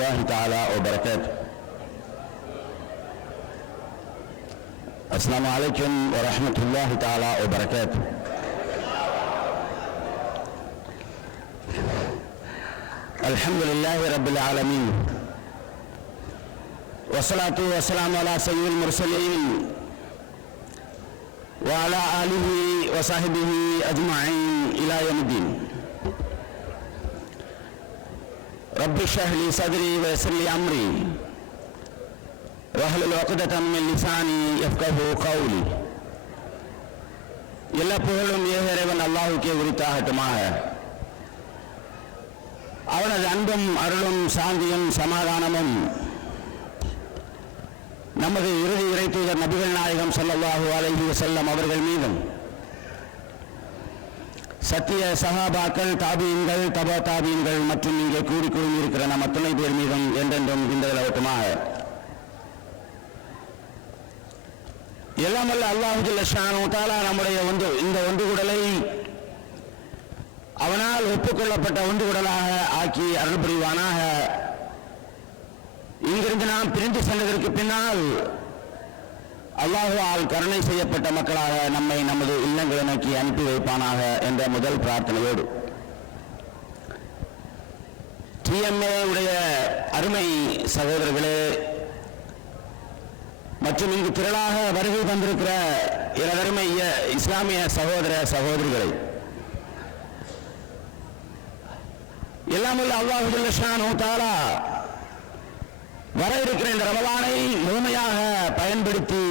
الله تعالى وبركاته. السلام عليكم ورحمة الله تعالى وبركاته. الحمد لله رب العالمين، والصلاة والسلام على سيد المرسلين وعلى آله وصحبه أجمعين إلى يوم الدين. رب اشرح لي صدري ويسر لي أمري واحلل عقدة من لساني يفقهوا قولي. எல்லா புகழும் ஏகரைவன் அல்லாஹ்வுக்கே உரித்தாகட்டுமாக. அவனது அன்பும் அருளும் சாந்தியும் சமாதானமும் நமது இறுதி இறைத்தூதர் நபிகள் நாயகம் ஸல்லல்லாஹு அலைஹி வஸல்லம் அவர்கள் மீதும், சத்திய சஹாபாக்கள், தாபீன்கள், தபா தாபீன்கள் மற்றும் இங்கே கூடிக்கூடி இருக்கிற நம் அத்தனை பேர் மீதும் என்றென்றும் இந்தளவட்டுமாக. எல்லாம் வல்ல அல்லாஹு ஜல்ல ஷானஹு தஆலா நம்முடைய இந்த ஒன்றுகுடலை அவனால் ஒப்புக்கொள்ளப்பட்ட ஒன்றுகுடலாக ஆக்கி அருள் புரிவானாக. இங்கிருந்து நாம் பிரிந்து சென்றதற்கு பின்னால் அல்லாஹ்வால் கருணை செய்யப்பட்ட மக்களாக நம்மை நமது இல்லங்களை நோக்கி அனுப்பி வைப்பானாக என்ற முதல் பிரார்த்தனையோடு, TMA உடைய அருமை சகோதரர்களே மற்றும் இங்கு திரளாக வருகை தந்திருக்கிற எனதருமை இஸ்லாமிய சகோதர சகோதரிகளை, எல்லாமுள்ள அல்லாஹ் ஜல்ல ஷானஹு தஆலா வர இருக்கிற இந்த ரமலானை முழுமையாக பயன்படுத்தி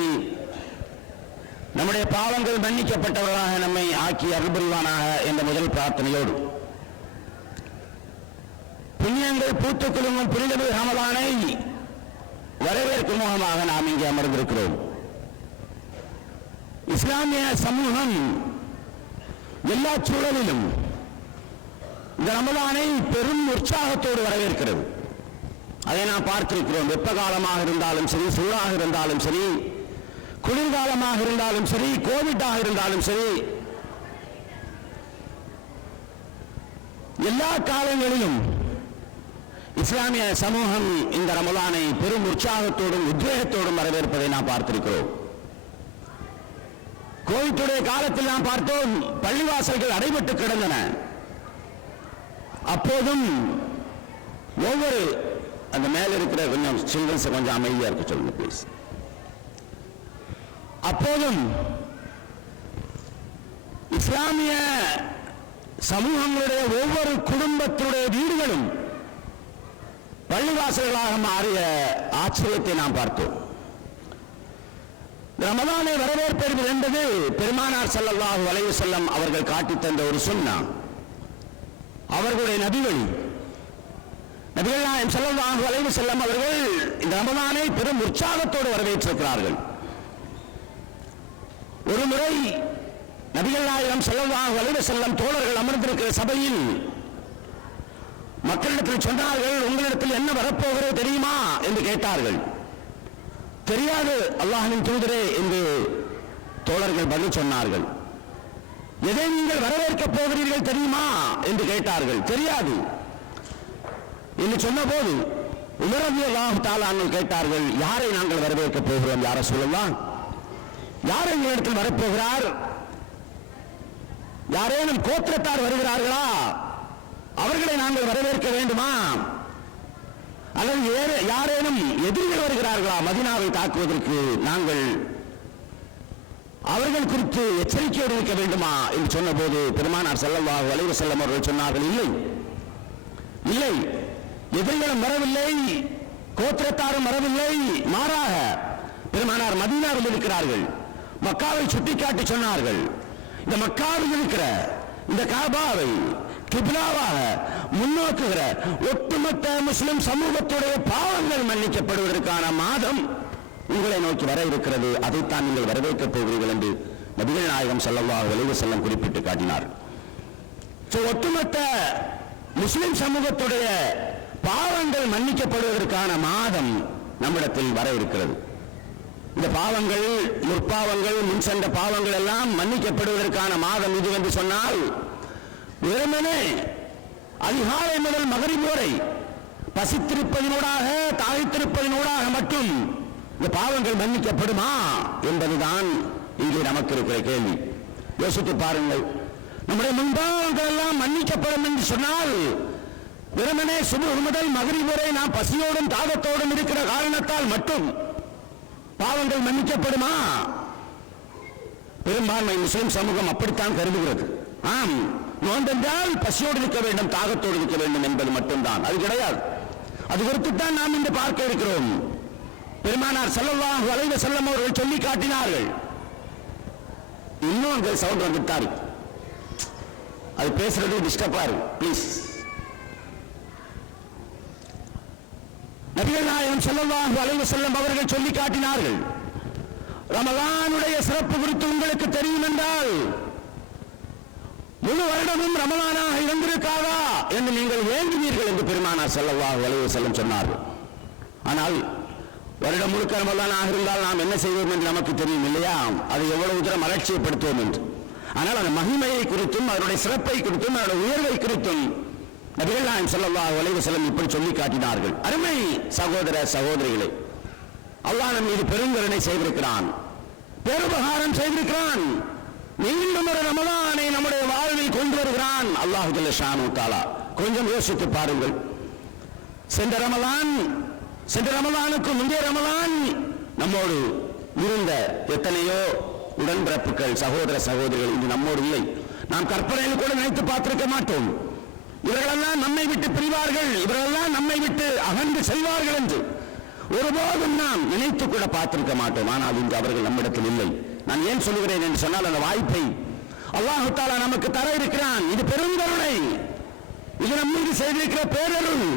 நம்முடைய பாவங்கள் மன்னிக்கப்பட்டவர்களாக நம்மை ஆக்கி அருள் புரிவானாக என்ற முதல் பிரார்த்தனையோடு, புண்ணியங்கள் பூத்துக் குலுங்கும் புனித ரமலானை வரவேற்கும் முகமாக நாம் இங்கே அமர்ந்திருக்கிறோம். இஸ்லாமிய சமூகம் எல்லா சூழலிலும் இந்த ரமலானை பெரும் உற்சாகத்தோடு வரவேற்கிறது. அதை நாம் பார்த்திருக்கிறோம். வெப்ப காலமாக இருந்தாலும் சரி, சூடாக இருந்தாலும் சரி, குளிர்காலமாக இருந்தாலும் சரி, கோவிட்டாக இருந்தாலும் சரி, எல்லா காலங்களிலும் இஸ்லாமிய சமூகம் இந்த ரமலானை பெரும் உற்சாகத்தோடும் உத்வேகத்தோடும் வரவேற்பதை நாம் பார்த்திருக்கிறோம். கோவிட்டுடைய காலத்தில் நாம் பார்த்தோம், பள்ளிவாசல்கள் அடைபட்டு கிடந்தன. அப்போதும் ஒவ்வொரு அந்த மேல இருக்கிற கொஞ்சம் சில்ட்ரன்ஸ் கொஞ்சம் அமைதியா இருக்க சொல்லுங்க ப்ளீஸ். அப்போதும் இஸ்லாமிய சமூகங்களுடைய ஒவ்வொரு குடும்பத்துடைய வீடுகளும் பள்ளிவாசல்களாக மாறிய ஆச்சரியத்தை நாம் பார்த்தோம். ரமலானை வரவேற்பது என்பது பெருமானார் ஸல்லல்லாஹு அலைஹி வஸல்லம் அவர்கள் காட்டித் தந்த ஒரு சுன்னா. அவர்களுடைய நபிவழி நபிகள் நாயகம் ஸல்லல்லாஹு அலைஹி வஸல்லம் அவர்கள் இந்த ரமலானை பெரும் உற்சாகத்தோடு வரவேற்றிருக்கிறார்கள். ஒரு முறை நபிகள் நாயகம் ஸல்லல்லாஹு அலைஹி வஸல்லம் தோழர்கள் அமர்ந்திருக்கிற சபையில் மக்களிடத்தில் சொன்னார்கள், உங்களிடத்தில் என்ன வரப்போகிறது தெரியுமா என்று கேட்டார்கள். தெரியாது அல்லாஹ்வின் தூதரே என்று தோழர்கள் பதில் சொன்னார்கள். எதை நீங்கள் வரவேற்கப் போகிறீர்கள் தெரியுமா என்று கேட்டார்கள். தெரியாது என்று சொன்னபோது உமர் ரலியல்லாஹு தஆலா அன்ஹு கேட்டார்கள், யாரை நாங்கள் வரவேற்கப் போகிறோம் யா ரசூலல்லாஹ்? யார் எங்களிடத்தில் வரப்போகிறார்? யாரேனும் கோத்திரத்தார் வருகிறார்களா? அவர்களை நாங்கள் வரவேற்க வேண்டுமா? அல்லது யாரேனும் எதிரிகள் வருகிறார்களா மதீனாவை தாக்குவதற்கு? நாங்கள் அவர்கள் குறித்து எச்சரிக்கையோடு இருக்க வேண்டுமா என்று சொன்னபோது பெருமானார் ஸல்லல்லாஹு அலைஹி வஸல்லம் அவர்கள் சொன்னார்கள், இல்லை இல்லை, எதிரிகளும் வரவில்லை, கோத்திரத்தாரும் வரவில்லை. மாறாக பெருமானார் மதீனாவில் இருக்கிறார்கள். மக்காவை சுட்டிக்காட்டி சொன்னார்கள், இந்த மக்காவில் இருக்கிற இந்த காபாவை கிப்லாவாக முன்னோக்குகிற ஒட்டுமொத்த முஸ்லிம் சமூகத்துடைய பாவங்கள் மன்னிக்கப்படுவதற்கான மாதம் உங்களை நோக்கி வர இருக்கிறது. அதைத்தான் நீங்கள் வரவேற்கப் போகிறீர்கள் என்று நபிகள் நாயகம் ஸல்லல்லாஹு அலைஹி வஸல்லம் குறிப்பிட்டு காட்டினார். ஒட்டுமொத்த முஸ்லிம் சமூகத்துடைய பாவங்கள் மன்னிக்கப்படுவதற்கான மாதம் நம்மிடத்தில் வர இருக்கிறது. இந்த பாவங்கள், முற்பாவங்கள், முன் சென்ற பாவங்கள் எல்லாம் மன்னிக்கப்படுவதற்கான மாதம் இது என்று சொன்னால், வெறுமனே அதிகாலை முதல் மகரிப் வரை பசித்திருப்பதினூடாக தாய்த்திருப்பதினூடாக மட்டும் இந்த பாவங்கள் மன்னிக்கப்படுமா என்பதுதான் இங்கே நமக்கு இருக்கிற கேள்வி. யோசித்து பாருங்கள். நம்முடைய முன்பாவங்கள் எல்லாம் மன்னிக்கப்படும் என்று சொன்னால் வெறுமனே சுபஹ் முதல் மக்ரிப் வரை நாம் பசியோடும் தாகத்தோடும் இருக்கிற காரணத்தால் மட்டும் பாவங்கள் மன்னிக்கப்படுமா? பெரும்பான்மை முஸ்லிம் சமூகம் அப்படித்தான் கருதுகிறது. ஆம், நோன்பென்றால் பசியோடு இருக்க வேண்டும், தாகத்தோடு இருக்க வேண்டும் என்பது மட்டும்தான். அது கிடையாது. அது குறித்துத்தான் நாம் இன்று பார்க்க இருக்கிறோம். பெருமானார் ஸல்லல்லாஹு அலைஹி வஸல்லம் அவர்கள் சொல்லி காட்டினார்கள். இன்னொரு சவுண்ட் வந்துட்டாரு, அது பேசுறது டிஸ்டர்பா இருக்கு, ப்ளீஸ். நபிகள் நாயகம் ஸல்லல்லாஹு அலைஹி வஸல்லம் அவர்கள் சொல்லி காட்டினார்கள், ரமலானுடைய சிறப்பு குறித்து உங்களுக்கு தெரியும் என்றால் முழு வருடமும் ரமலானாக இருந்திருக்காதா என்று நீங்கள் ஏங்குவீர்கள் என்று பெருமானார் ஸல்லல்லாஹு அலைஹி வஸல்லம் சொன்னார்கள். ஆனால் வருடம் முழுக்க ரமலானாக இருந்தால் நாம் என்ன செய்வோம் என்று நமக்கு தெரியும் இல்லையா? அதை எவ்வளவு தூரம் அலட்சியப்படுத்துவோம் என்று. ஆனால் அந்த மகிமையை குறித்தும் அதனுடைய சிறப்பை குறித்தும் அதனுடைய உயர்வை குறித்தும் நபிகள் நாயகம் ஸல்லல்லாஹு அலைஹி வஸல்லம் இப்படி சொல்லி காட்டினார்கள். அருமை சகோதர சகோதரிகளே, அல்லாஹ் நம் மீது பெருங்கருணை செய்திருக்கிறான், பேருபகாரம் செய்திருக்கிறான். மீண்டும் ஒரு ரமலானை நம்முடைய வாழ்வில் கொண்டு வருகிறான் அல்லாஹ் ஜல்ல ஷானஹு தஆலா. கொஞ்சம் யோசித்து பாருங்கள். சென்ற ரமலானுக்கு முந்தைய ரமலான் நம்மோடு இருந்த எத்தனையோ உடன்பிறப்புகள், சகோதர சகோதரிகள் இன்று நம்மோடு இல்லை. நாம் கற்பனையில் கூட நினைத்து பார்த்திருக்க மாட்டோம். இவர்களெல்லாம் நம்மை விட்டு பிரிவார்கள், இவர்களெல்லாம் நம்மை விட்டு அகன்று செல்வார்கள் என்று ஒருபோதும் நாம் நினைத்து கூட பார்த்திருக்க மாட்டோம். ஆனால் இன்று அவர்கள் நம்மிடத்தில் இல்லை. நான் ஏன் சொல்லுகிறேன் என்று சொன்னால், அந்த வாய்ப்பை அல்லாஹ் தஆலா நமக்கு தர இருக்கிறான். இது பெருங்கருணை, இது நம் மீது செய்திருக்கிற பேரருள்.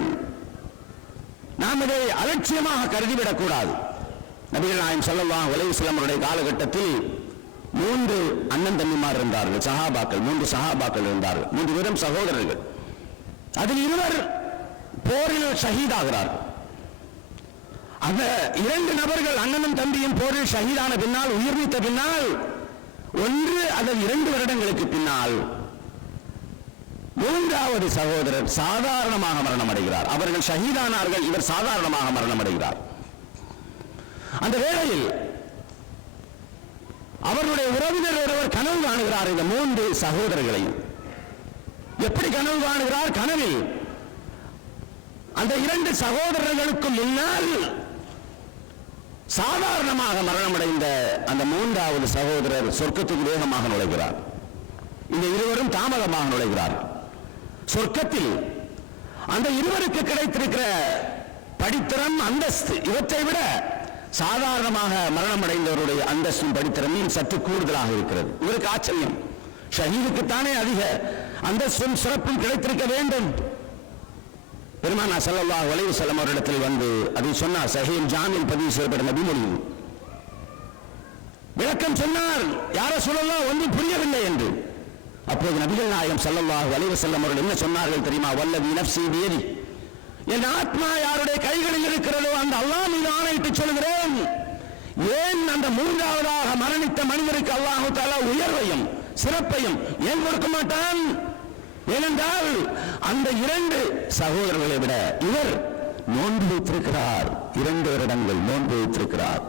நாம் இதை அலட்சியமாக கருதிவிடக் கூடாது. நபிகள் நாயகம் ஸல்லல்லாஹு அலைஹி வஸல்லம் அவருடைய காலகட்டத்தில் 3 அண்ணன் தம்பிமார் இருந்தார்கள், சஹாபாக்கள். 3 சஹாபாக்கள் இருந்தார்கள், 3 பேரும் சகோதரர்கள். அதில் 2 போரில் ஷஹீதாகிறார்கள். அந்த 2 நபர்கள் அண்ணனும் தம்பியும் போரில் ஷஹீதான பின்னால், உயிர் நீத்த பின்னால், 1 அல்லது 2 வருடங்களுக்கு பின்னால் 3வது சகோதரர் சாதாரணமாக மரணம் அடைகிறார். அவர்கள் ஷஹீதானார்கள், இவர் சாதாரணமாக மரணம் அடைகிறார். அந்த வேளையில் அவருடைய உறவினர் ஒருவர் கனவு காணுகிறார் இந்த 3 சகோதரர்களையும். எப்படி கனவு காணுகிறார்? கனவில் அந்த 2 சகோதரர்களுக்கு முன்னால் சாதாரணமாக மரணமடைந்த அந்த 3வது சகோதரர் சொர்க்கத்துக்கு வேகமாக நுழைகிறார். இந்த இருவரும் தாமதமாக நுழைகிறார். சொர்க்கத்தில் அந்த இருவருக்கு கிடைத்திருக்கிற படித்தரம், அந்தஸ்து, இவற்றை விட சாதாரணமாக மரணமடைந்தவருடைய அந்தஸ்தும் படித்தரமும் சற்று கூடுதலாக இருக்கிறது. இவருக்கு ஆச்சரியம், ஷஹீதுக்குத்தானே அதிக அந்தஸ்தும் சிறப்பும் கிடைத்திருக்க வேண்டும். பெருமானார் ஸல்லல்லாஹு அலைஹி வஸல்லம் அவரிடத்தில் வந்து அதை சொன்னார். சஹீஹ் ஜாமில் பதிவு செய்யப்பட்ட நபிமொழி விளக்கம் சொன்னார். யார சொல்லலாம், ஒன்றும் புரியவில்லை என்று. அப்போது நபிகள் நாயகம் ஸல்லல்லாஹு அலைஹி வஸல்லம் அவர்கள் என்ன சொன்னார்கள் தெரியுமா? வல்லதி நஃப்ஸி பியதி, என் ஆத்மா யாருடைய கைகளில் இருக்கிறதோ அந்த அல்லாஹ் மீது ஆணையிட்டு சொல்கிறேன், ஏன் அந்த 3வதாக மரணித்த மனிதருக்கு அல்லாஹ் தஆலா உயர்வையும் சிறப்பையும் ஏன் கொடுக்க மாட்டான்? ஏனென்றால் அந்த 2 சகோதரர்களை விட இவர் நோன்பு வைத்திருக்கிறார், 2 வருடங்கள் நோன்பு வைத்திருக்கிறார்,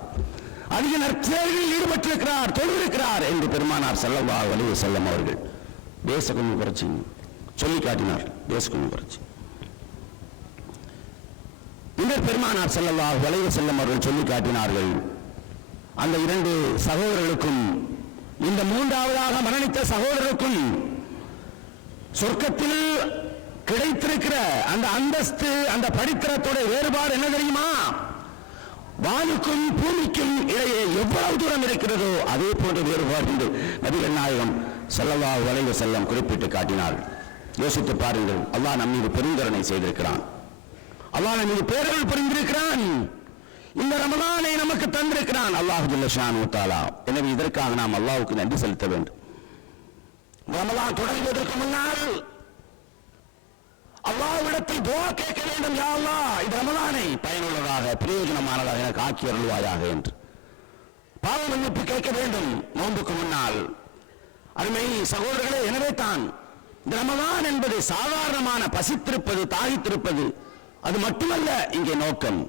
அதிக நற்செயல்களில் ஈடுபட்டிருக்கிறார், தொழுதிருக்கிறார் என்று பெருமானார் ஸல்லல்லாஹு அலைஹி வஸல்லம் அவர்கள் பேச கொஞ்சம் குறைச்சி சொல்லி காட்டினார். பேச கொஞ்சம் குறைச்சி இந்த பெருமானார் ஸல்லல்லாஹு அலைஹி வஸல்லம் அவர்கள் சொல்லி காட்டினார்கள். அந்த 2 சகோதரர்களுக்கும் இந்த 3வதாக மரணித்த சகோதரருக்கும் சொர்க்கத்தில் கிடைத்திருக்கிற அந்த அந்தஸ்து, அந்த படித்தரத்தோட வேறுபாடு என்ன தெரியுமா? வானுக்கும் பூமிக்கும் இடையே எவ்வளவு தூரம் இருக்கிறதோ அதே போன்ற வேறுபாடு என்று நபிகள் நாயகம் ஸல்லல்லாஹு அலைஹி வஸல்லம் குறிப்பிட்டு காட்டினார். யோசித்து பாருங்கள். அல்லாஹ் நம் மீது பெருங்கருணை செய்திருக்கிறான், அல்லாஹ் நம் மீது பேரருள் புரிந்திருக்கிறான், இந்த ரமலானை நமக்கு தந்திருக்கிறான் அல்லாஹ் ஜல்ல ஷானஹு தஆலா. எனவே இதற்காக நாம் அல்லாஹ்வுக்கு நன்றி செலுத்த வேண்டும். ரமலான் தொடங்குவதற்கு முன்னால் அல்லாஹ்விடத்தில் துஆ கேட்க வேண்டும். யா அல்லாஹ், இந்த ரமலானை பயனுள்ளதாக பிரயோஜனமானதாக எனக்கு ஆக்கி அருள்வாயாக என்று பாவ மன்னிப்பு கேட்க வேண்டும் நோன்புக்கு முன்னால். அருமை சகோதரர்களே, எனவே தான் இந்த ரமலான் என்பது சாதாரணமான பசித்திருப்பது, தாகித்திருப்பது, அது மட்டுமல்ல இங்கே நோக்கம்.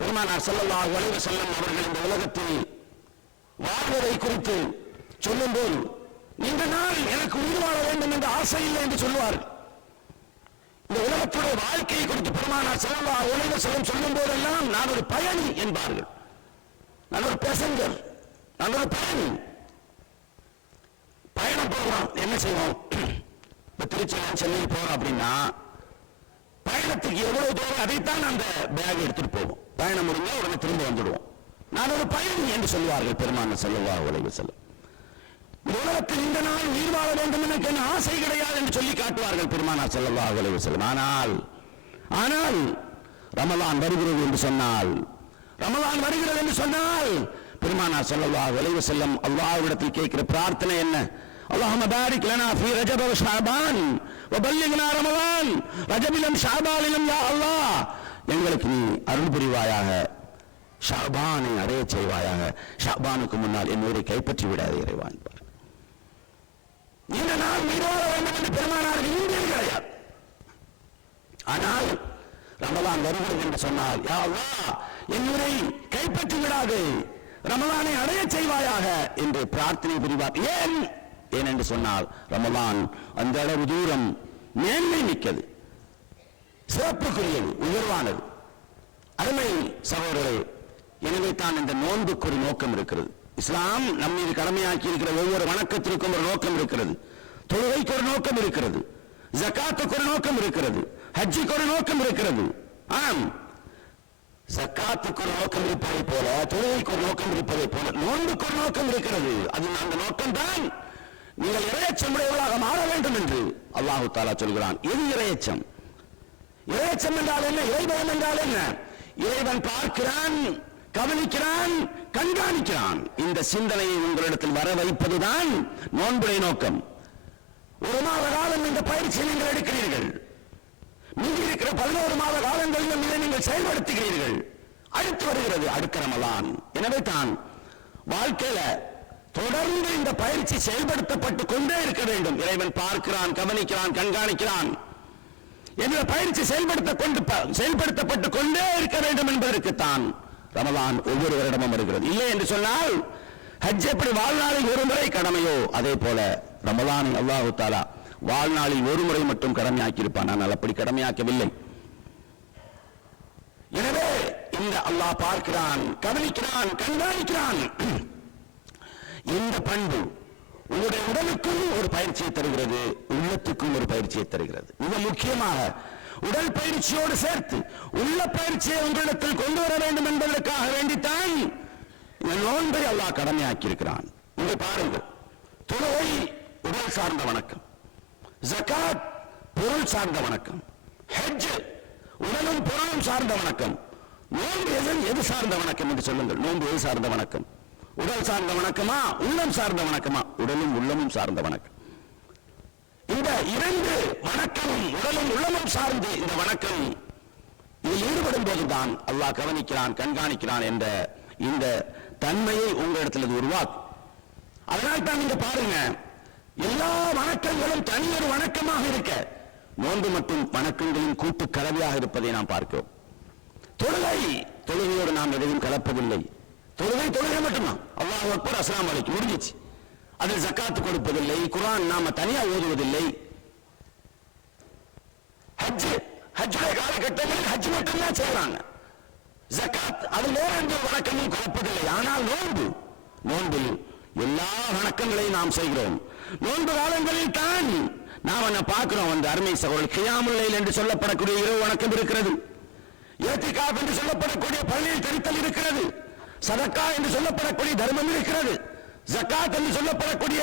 பெருமானார் ஸல்லல்லாஹு அலைஹி வஸல்லம் அவர்கள் இந்த உலகத்தில் வாழ்வதை குறித்து சொல்லும்போது, நீண்ட நாள் எனக்கு உயிர் வாழ வேண்டும் என்ற ஆசை இல்லை என்று சொல்லுவார்கள். இந்த உலகத்துடைய வாழ்க்கையை குறித்து பெருமானார் ஸல்லல்லாஹு அலைஹி வஸல்லம் சொல்லும் போதெல்லாம் நான் ஒரு பயணி என்பார்கள். நான் ஒரு பேசஞ்சர், நான் ஒரு பயணி. பயணம் போகிறோம், என்ன செய்வோம்? இப்ப திருச்சி சென்னை போறோம் அப்படின்னா பயணத்துக்கு எவ்வளவு தூரம் அதைத்தான் அந்த பேக் எடுத்துட்டு போவோம். பயணம் முடிஞ்சா உடனே திரும்ப வந்துடுவோம். நான் ஒரு பயணி என்று சொல்வார்கள் பெருமானார் ஸல்லல்லாஹு அலைஹி வஸல்லம். உலகத்தில் இந்த நாள் உயிர் வாழ வேண்டும் எனக்கு என்ன ஆசை கிடையாது என்று சொல்லி காட்டுவார்கள் பெருமானார் ஸல்லல்லாஹு அலைஹி வஸல்லம். ஆனால் ரமலான் வருகிறது என்று சொன்னால், ரமலான் வருகிறது என்று சொன்னால் பெருமானார் ஸல்லல்லாஹு அலைஹி வஸல்லம் அல்லாஹ்விடத்தில் கேட்கிற பிரார்த்தனை என்ன? اللهم بارك لنا في رجب وشعبان وبلغنا رمضان ரஜபிலும் ஷாபானிலும் யா அல்லாஹ் எங்களுக்கு நீ அருள் புரிவாயாக, ஷாபானை அடைய செய்வாயாக, ஷாபானுக்கு முன்னால் என் உயிரை கைப்பற்றி விடாது இறைவா என்பார். இந்த நாள் உயிரோட வேண்டும் என்று பெருமானாருக்கு இந்திய கிடையாது. ஆனால் ரமலான் வருகிறது என்று சொன்னால், யா அல்லாஹ் என் உயிரை கைப்பற்றி விடாது, ரமலானை அடைய செய்வாயாக என்று பிரார்த்தனை புரிவார். ஏன் என்று சொன்னால் ரமலான் அந்த அளவு தூரம் மேன்மை மிக்கது, சிறப்புக்குரியது, உயர்வானது. அருமை சகோதரரே, எனவே தான் இந்த நோன்புக்கு ஒரு நோக்கம் இருக்கிறது. இஸ்லாம் நம் மீது கடமையாக்கி இருக்கிற ஒவ்வொரு வணக்கத்திற்கும் ஒரு நோக்கம் இருக்கிறது. தொழுகைக்கு ஒரு நோக்கம் இருக்கிறது, ஜகாத்துக்கு ஒரு நோக்கம் இருக்கிறது, ஹஜ்ஜுக்கு ஒரு நோக்கம் இருக்கிறது. ஆம், ஜகாத்துக்கு ஒரு நோக்கம் இருப்பதை போல, தொழுகைக்கு ஒரு நோக்கம் இருப்பதை போல நோன்புக்கு ஒரு நோக்கம் இருக்கிறது. அது அந்த நோக்கம் தான் நீங்கள் இறையச்சமுடையவர்களாக மாற வேண்டும் என்று அல்லாஹு தஆலா சொல்கிறான். எது இறையச்சம்? இறையச்சம் என்றால் என்ன? இறைபயம் என்றால் என்ன? இறைவன் பார்க்கிறான், கவனிக்கிறான், கண்காணிக்கிறான். இந்த சிந்தனையை உங்களிடத்தில் வர வைப்பதுதான் நோன்புடைய நோக்கம். ஒரு மாத காலம் இந்த பயிற்சியை நீங்கள் எடுக்கிறீர்கள், மீதி இருக்கிற 11 மாத காலங்களிலும் இதை நீங்கள் செயல்படுத்துகிறீர்கள். அடுத்து வருகிறது அடுத்த ரமலான். எனவே தான் வாழ்க்கையில தொடர்ந்து இந்த பயிற்சி செயல்படுத்தப்பட்டு கொண்டே இருக்க வேண்டும். இறைவன் பார்க்கிறான், கவனிக்கிறான், கண்காணிக்கிறான். இந்த பயிற்சி செயல்படுத்தப்பட்டு கொண்டே இருக்க வேண்டும் என்பதற்குத்தான் ரமலான் ஒவ்வொரு வருடமும் வருகிறது. இல்லை என்று சொன்னால் ஹஜ் எப்படி வாழ்நாளில் ஒரு முறை கடமையோ அதே போல ரமலானை அல்லாஹ் தஆலா வாழ்நாளில் ஒரு முறை மட்டும் கடமையாக்கி இருப்பான். ஆனால் அப்படி கடமையாக்கவில்லை. எனவே இந்த அல்லாஹ் பார்க்கிறான், கவனிக்கிறான், கண்காணிக்கிறான். இந்த பண்பு உங்களுடைய உடலுக்கும் ஒரு பயிற்சியை தருகிறது, உள்ளத்துக்கும் ஒரு பயிற்சியை தருகிறது. மிக முக்கியமாக உடல் பயிற்சியோடு சேர்த்து உள்ள பயிற்சியை உங்களிடத்தில் கொண்டு வர வேண்டும் என்பதற்காக வேண்டித்தான் இந்த நோன்பை அல்லாஹ் கடமையாக்கி இருக்கிறான். இங்கே பாருங்கள், தொழுகை உடல் சார்ந்த வணக்கம், ஜகாத் பொருள் சார்ந்த வணக்கம், ஹஜ் உடலும் பொருளும் சார்ந்த வணக்கம். நோன்பு எது சார்ந்த வணக்கம் என்று சொல்லுங்கள். நோன்பு எது சார்ந்த வணக்கம்? உடல் சார்ந்த வணக்கமா, உள்ளம் சார்ந்த வணக்கமா? உடலும் உள்ளமும் சார்ந்த வணக்கம். இந்த இரண்டு வணக்கமும் உடலும் உள்ளமும் சார்ந்து இந்த வணக்கம் இதில் ஈடுபடும் போதுதான் அல்லாஹ் கவனிக்கிறான், கண்காணிக்கிறான் என்ற இந்த தன்மையை உங்களிடத்தில் உருவாக்கும். அதனால் தான் நீங்க பாருங்க, எல்லா வணக்கங்களும் தனியொரு வணக்கமாக இருக்க, நோன்பு மற்றும் வணக்கங்களின் கூட்டு கலவையாக இருப்பதை நாம் பார்க்கிறோம். தொழுகையோடு நாம் எதையும் கலப்பதில்லை. தொழுகை மட்டும்தான். அல்லாஹ் அக்பர், அஸ்ஸலாமு அலைக்கும், முடிஞ்சிச்சு. அதில் ஜக்காத்து கொடுப்பதில்லை, குர்ஆன் நாம தனியா ஓதுவதில்லை. ஹஜ்ஜுடைய காலகட்டங்களில் ஹஜ் மட்டும்தான் செய்யறாங்க. ஜக்காத் அதில் வேற எந்த வணக்கமும் கலப்பதில்லை. ஆனால் நோன்பில் எல்லா வணக்கங்களையும் நாம் செய்கிறோம். நோன்பு காலங்களில் தான் நாம் என்ன பார்க்கிறோம்? அந்த அருமை சகோதரர் கியாமுல் லைல் என்று சொல்லப்படக்கூடிய இரவு வணக்கம் இருக்கிறது, இஅ்திகாஃப் என்று சொல்லப்படக்கூடிய பள்ளியில் தரித்தல் இருக்கிறது, சதக்கா என்று சொல்லப்படக்கூடிய தர்மம் இருக்கிறது, ஜகாத் என்று சொல்லப்படக்கூடிய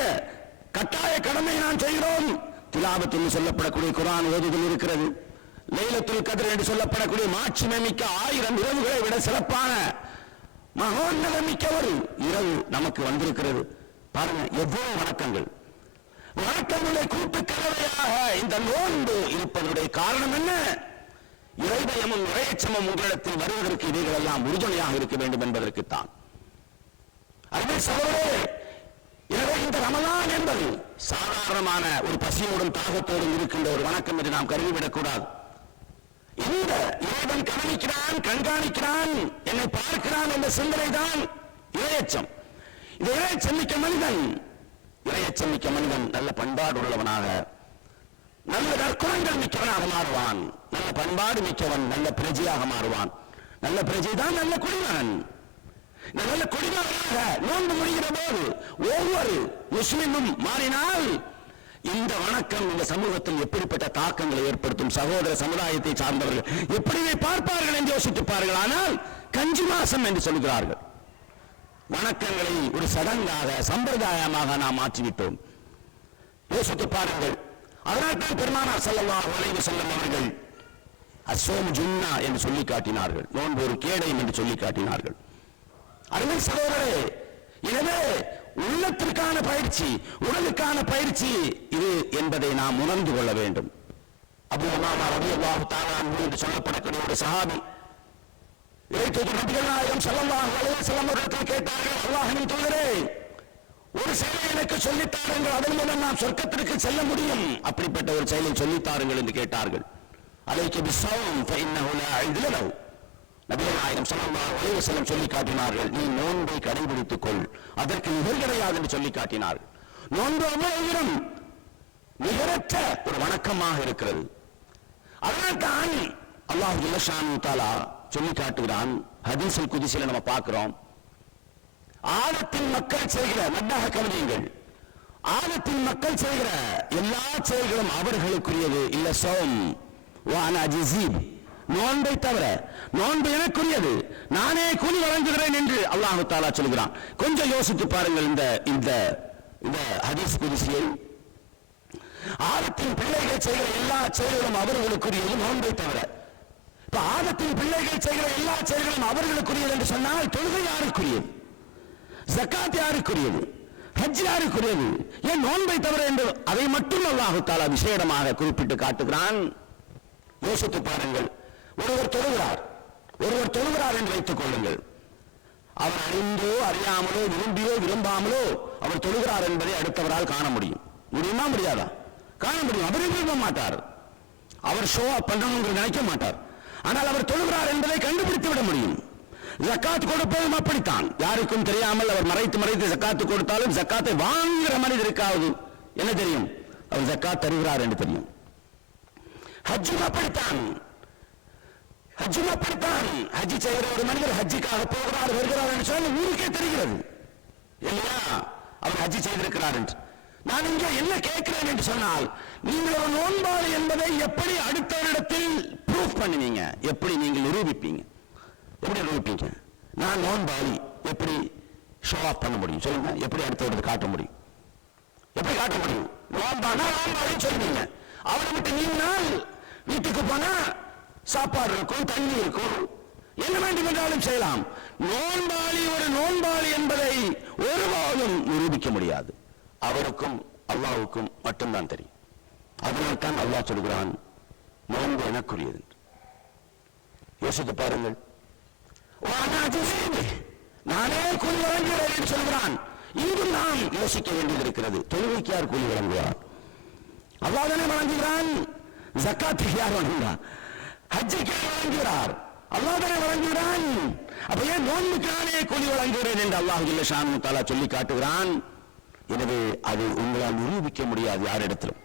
கட்டாய கடமை நாம் செய்கிறோம், திலாவத் என்று சொல்லப்படக்கூடிய குர்ஆன் ஓதுதல் இருக்கிறது, லைலத்துல் கத்ர் என்று சொல்லப்படக்கூடிய மாட்சிமை மிக்க 1000 இரவுகளை விட சிறப்பான மகோன்னதமிக்க ஒரு இரவு நமக்கு வந்திருக்கிறது. பாருங்க எவ்வளவு வணக்கங்கள். வணக்கங்களை கூட்டு கலவையாக இந்த நோன்பு இருப்பதனுடைய காரணம் என்ன? இறைபயமும் இறையச்சமும் உங்களிடத்தில் வருவதற்கு இவைகள் எல்லாம் உறுதுணையாக இருக்க வேண்டும் என்பதற்குத்தான். அருமை சகோதரரே, எனவே இந்த ரமலான் என்பது சாதாரணமான ஒரு பசியோடும் தாகத்தோடும் இருக்கின்ற ஒரு வணக்கம் என்று நாம் கருதிவிடக் கூடாது. இந்த இறைவன் கவனிக்கிறான், கண்காணிக்கிறான், என்னை பார்க்கிறான் என்ற சிந்தனை தான் இறையச்சம். இந்த இறையச்சமிக்க மனிதன் நல்ல பண்பாடு உள்ளவனாக, நல்ல நற்குணங்கள் மிக்கவனாக மாறுவான். நல்ல பண்பாடு மிக்கவன் நல்ல பிரஜையாக மாறுவான். நல்ல பிரஜை தான் நல்ல குடிமகன். நல்ல குடிமகனாக நோன்பு முடிகிற போது ஒவ்வொரு முஸ்லிமும் மாறினால் இந்த வணக்கம் இந்த சமூகத்தில் எப்படிப்பட்ட தாக்கங்களை ஏற்படுத்தும், சகோதர சமுதாயத்தை சார்ந்தவர்கள் எப்படி பார்ப்பார்கள் என்று யோசித்துப்பார்கள். ஆனால் கஞ்சி மாசம் என்று சொல்கிறார்கள். வணக்கங்களை ஒரு சடங்காக சம்பிரதாயமாக நாம் மாற்றிவிட்டோம். யோசித்து பாருங்கள். அதனால்தான் பெருமானார் ஸல்லல்லாஹு அலைஹி வஸல்லம் அவர்கள் அஸ்ஸௌம் ஜுன்னா என்று சொல்லி காட்டினார்கள். நோன்பு ஒரு கேடயம் என்று சொல்லி காட்டினார்கள். அருமை சகோதரரே, எனவே உள்ளத்திற்கான பயிற்சி, உடலுக்கான பயிற்சி இது என்பதை நாம் உணர்ந்து கொள்ள வேண்டும். அபூ உமாமா ரலியல்லாஹு தஆலா அன்ஹு என்று சொல்லப்படக்கூடிய ஒரு சஹாபி இறைத்தூதர் நபிகள் நாயகம் ஸல்லல்லாஹு அலைஹி வஸல்லம் அவர்கள் கேட்டார்கள், அல்லாஹ்வின் தூதரே, ஒரு செயலை எனக்கு சொல்லித்தாருங்கள், அதன் மூலம் நாம் சொர்க்கத்திற்கு செல்ல முடியும். அப்படிப்பட்ட ஒரு செயலை சொல்லித்தாருங்கள் என்று கேட்டார்கள். அலைக பிஸ்ஸௌம் ஃபஇன்னஹு லா ஐத லஹு. நபிகள் நாயகம் ஸல்லல்லாஹு அலைஹி வஸல்லம் சொல்லி காட்டினார்கள், நீ நோன்பை கடைபிடித்துக் கொள், அதற்கு நிகர் கிடையாது என்று சொல்லி காட்டினார்கள். நோன்பு அவ்வளவு நிகரற்ற ஒரு வணக்கமாக இருக்கிறது. அதனால் தான் அல்லாஹ் ஜல்ல ஷானஹு தஆலா சொல்லி காட்டுகிறான். ஹதீஸுல் குத்ஸில நம்ம பார்க்கிறோம், ஆலத்தின் மக்கள் செய்கிற, நன்றாக கவனியுங்கள், ஆலத்தின் மக்கள் செய்கிற எல்லா செயல்களும் அவர்களுக்குரியது. இல்ல சௌம் வானா ஜஸீப், நோன்பை தவிர நோன்பு எனக்குரியது, நானே கூலி வழங்குகிறேன் என்று அல்லாஹ் தஆலா சொல்கிறான். கொஞ்சம் யோசித்து பாருங்கள் இந்த இந்த இந்த ஹதீஸ் குத்ஸியை. ஆலத்தின் பிள்ளைகள் செய்கிற எல்லா செயல்களும் அவர்களுக்குரியது, நோன்பை தவிர. இப்ப ஆலத்தின் பிள்ளைகள் செய்கிற எல்லா செயல்களும் அவர்களுக்குரியது என்று சொன்னால் தொழுகை யாருக்குரியது, ஜகாத் யாருக்குரியது, ஹஜ் யாருக்குரியது, ஏன் நோன்பை தவிர என்று அதை மட்டும் அல்லாஹ் தஆலா விசேடமாக குறிப்பிட்டு காட்டுகிறான். யோசித்து பாருங்கள். ஒருவர் தொழுகிறார் என்று வைத்துக் கொள்ளுங்கள். அவர் அறிந்தோ அறியாமலோ விரும்பியோ விரும்பாமலோ அவர் தொழுகிறார் என்பதை அடுத்தவரால் காண முடியும். முடியுமா முடியாதா? காண முடியும். அவரே விரும்ப மாட்டார், அவர் ஷோ அப் பண்ணணும் நினைக்க மாட்டார். ஆனால் அவர் தொழுகிறார் என்பதை கண்டுபிடித்து விட முடியும். ஜக்காத் கொடுப்பதும் அப்படித்தான். யாருக்கும் தெரியாமல் அவர் மறைத்து ஜக்காத்து கொடுத்தாலும் ஜக்காத்தை வாங்குகிற மனிதருக்காவது என்ன தெரியும்? அவர் ஜக்காத் தருகிறார் என்று தெரியும். ஹஜ்ஜும் அப்படித்தான். ஹஜ் செய்கிற ஒரு மனிதர் ஹஜ்ஜுக்காக போகிறார் வருகிறார் என்று சொன்னால் ஊருக்கே தெரிகிறது இல்லையா அவர் ஹஜ் செய்திருக்கிறார் என்று. நான் இங்கே என்ன கேட்கிறேன் என்று சொன்னால், நீங்கள் ஒரு நோன்பாளி என்பதை எப்படி அடுத்தவரிடத்தில் ப்ரூஃப் பண்ணுவீங்க? எப்படி நீங்கள் நிரூபிப்பீங்க? எப்படி நிரூபிப்பீங்க? நான் நோன்பாளி எப்படி ஷோ ஆஃப் பண்ண முடியும் சொல்லுங்க? எப்படி அடுத்தவருக்கு காட்ட முடியும்? எப்படி காட்ட முடியும்? நோன்பாளின்னு சொல்லுவீங்க. அவரை விட்டு நீங்களால் வீட்டுக்கு போனா சாப்பாடு இருக்கும், தண்ணி இருக்கும், என்ன வேண்டும் என்றாலும் செய்யலாம். நோன்பாளி ஒரு நோன்பாளி என்பதை ஒருபோதும் நிரூபிக்க முடியாது. அவருக்கும் அல்லாஹ்வுக்கும் மட்டும்தான் தெரியும். அதனால் தான் அல்லாஹ் சொல்கிறான், நோன்பு எனக்குரியது. யோசித்து பாருங்கள். நானே கூலி வழங்குகிறேன் என்று சொல்கிறான். இங்கும் நாம் யோசிக்க வேண்டியது இருக்கிறது. தொழுகைக்கு யார் கூலி வழங்குவார்? அல்லாஹ் தானே வழங்குகிறான். ஜக்காத்துக்கு யார் வழங்குகிறார்? ஹஜ்ஜுக்கு யார் வழங்குகிறார்? அல்லாஹ் தானே வழங்குகிறான். அப்ப ஏன் நோன்புக்கு நானே கூலி வழங்குகிறேன் என்று அல்லாஹ் ஜல்ல ஷானஹு தஆலா சொல்லி காட்டுகிறான். எனவே அது உங்களால் நிரூபிக்க முடியாது யாரிடத்திலும்.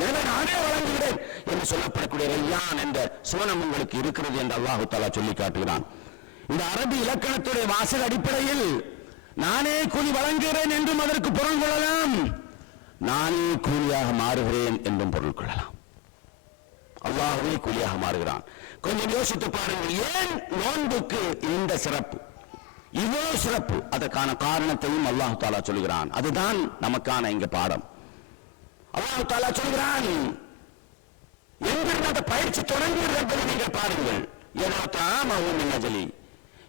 எனவே நானே வழங்குகிறேன் என்று சொல்லப்படக்கூடிய ரையான் என்ற சுவனம் உங்களுக்கு இருக்கிறது என்று அல்லாஹ் தஆலா சொல்லி காட்டுகிறான். இந்த அரபி இலக்கணத்துடைய வாசக அடிப்படையில் நானே கூலி வழங்குகிறேன் என்றும் அதற்கு பொருள் கொள்ளலாம், நானே கூலியாக மாறுகிறேன் என்றும் பொருள் கொள்ளலாம். அல்லாஹ்வே கூலியாக மாறுகிறான். கொஞ்சம் யோசித்து பாருங்கள். ஏன் நோன்புக்கு இந்த சிறப்பு, இவ்வளவு சிறப்பு? அதற்கான காரணத்தையும் அல்லாஹ் தஆலா சொல்கிறான். அதுதான் நமக்கான இங்க பாடம். அல்லாஹ் தஆலா சொல்கிறான், எங்கிருந்து அந்த பயிற்சி தொடங்குகிறது என்பதை நீங்கள் பாருங்கள். ஏதோ தாமஹு மின் அஜலி,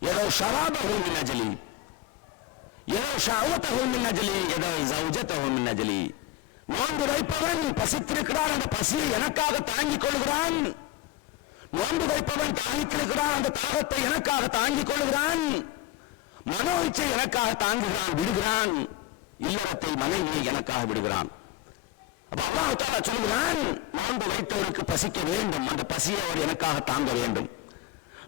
ஏதோ ஷராபஹு மின் அஜலி, ஏதோ ஷஹவதஹு மின் அஜலி, ஏதோ ஜௌஜதஹு மின் அஜலி. நோன்பு வைப்பவன் பசித்திருக்கிறான், அந்த பசியை எனக்காக தாங்கிக் கொள்கிறான். நோன்பு வைப்பவன் தாங்கிக்கிறான், அந்த தாகத்தை எனக்காக தாங்கிக் கொள்கிறான். மனோ இச்சை எனக்காக தாங்குகிறான், விடுகிறான். இல்லறத்தை மனைவியை எனக்காக விடுகிறான். அப்ப அல்லாஹ் தஆலா சொல்கிறான், நோன்பு வைத்தவருக்கு பசிக்க வேண்டும், அந்த பசியை அவர் எனக்காக தாங்க வேண்டும்.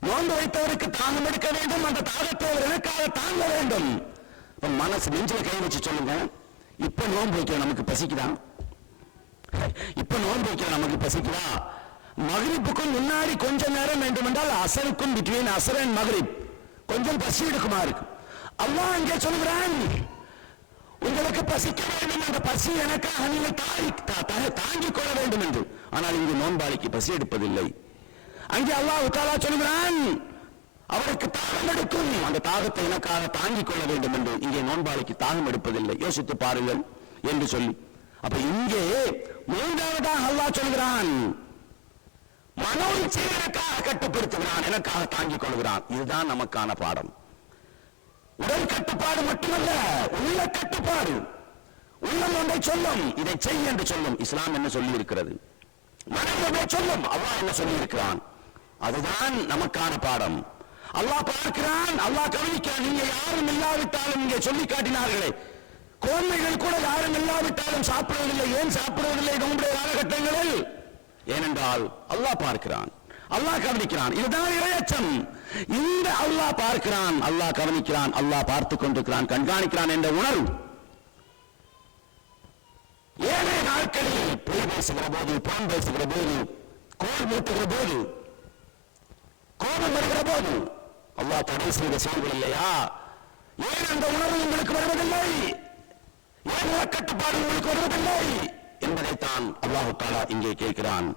நோன்பு வைத்தவருக்கு தாகம் எடுக்க வேண்டும், அந்த தாகத்தை அவர் எனக்காக தாங்க வேண்டும். மனசு நெஞ்சில கை வச்சு சொல்லுங்க, இப்ப நோன்பு வைக்கிற நமக்கு பசிக்குதா? இப்ப நோன்பு வைக்கிற நமக்கு பசிக்குதா? மக்ரிபுக்கும் முன்னாடி கொஞ்ச நேரம் வேண்டும் என்றால் அசருக்கும் பிட்வீன் அசர் அண்ட் மக்ரிப் கொஞ்சம் பசி எடுக்குமா இருக்கு. அல்லாஹ் இங்கே சொல்கிறான், உங்களுக்கு பசிக்க வேண்டும், அந்த பசி எனக்காக நீங்கள் தாங்கிக் கொள்ள வேண்டும் என்று. ஆனால் இங்கு நோன்பாளிக்கு பசி எடுப்பதில்லை. அங்கே அல்லாஹ் தஆலா சொல்கிறான், அவருக்கு தாகம் எடுக்கும், அந்த தாகத்தை எனக்காக தாங்கிக் கொள்ள வேண்டும் என்று. இங்கே நோன்பாளிக்கு தாகம் எடுப்பதில்லை, யோசித்து பாருங்கள் என்று சொல்லி, அப்ப இங்கே மூன்றாவதாக அல்லாஹ் சொல்கிறான், மனோச்சை எனக்காக கட்டுப்படுத்துகிறான், எனக்காக தாங்கிக் கொள்கிறான். இதுதான் நமக்கான பாடம். உடல் கட்டுப்பாடு மட்டுமல்ல, உள்ள கட்டுப்பாடு. உள்ளம் ஒன்றை சொல்லும், இதை செய் என்று சொல்லும். இஸ்லாம் என்ன சொல்லி இருக்கிறது? மனம் ஒன்றை சொல்லும், அல்லாஹ் என்ன சொல்லி இருக்கிறான்? அதுதான் நமக்கான பாடம். அல்லாஹ் பார்க்கிறான், அல்லாஹ் கவனிக்கிறான். நீங்க யாரும் இல்லாவிட்டாலும் இங்கே சொல்லி காட்டினார்களே, கோன்மைகள் கூட யாரும் இல்லாவிட்டாலும் சாப்பிடுவதில்லை. ஏன் சாப்பிடுவதில்லை நம்முடைய காலகட்டங்களில்? ஏனென்றால் அல்லாஹ் பார்க்கிறான், அல்லாஹ் கவனிக்கிறான். இதுதான் இறையச்சம். இந்த அல்லாஹ் பார்க்கிறான், அல்லாஹ் கவனிக்கிறான், அல்லாஹ் பார்த்துக் கொண்டிருக்கிறான், கண்காணிக்கிறான் என்ற உணர்வு ஏழை நாட்களில் பொய் பேசுகிற போது, பான் பேசுகிற போது, கோல் மூட்டுகிற போது, கோபம் வருகிற போது அல்லாஹ் தடை செய்த செயல்கள் இல்லையா? ஏன் அந்த உணர்வு உங்களுக்கு வருவதில்லை? ஏன் கட்டுப்பாடு உங்களுக்கு வருவதில்லை என்பதைத்தான் அல்லாஹ் தஆலா இங்கே கேட்கிறான்.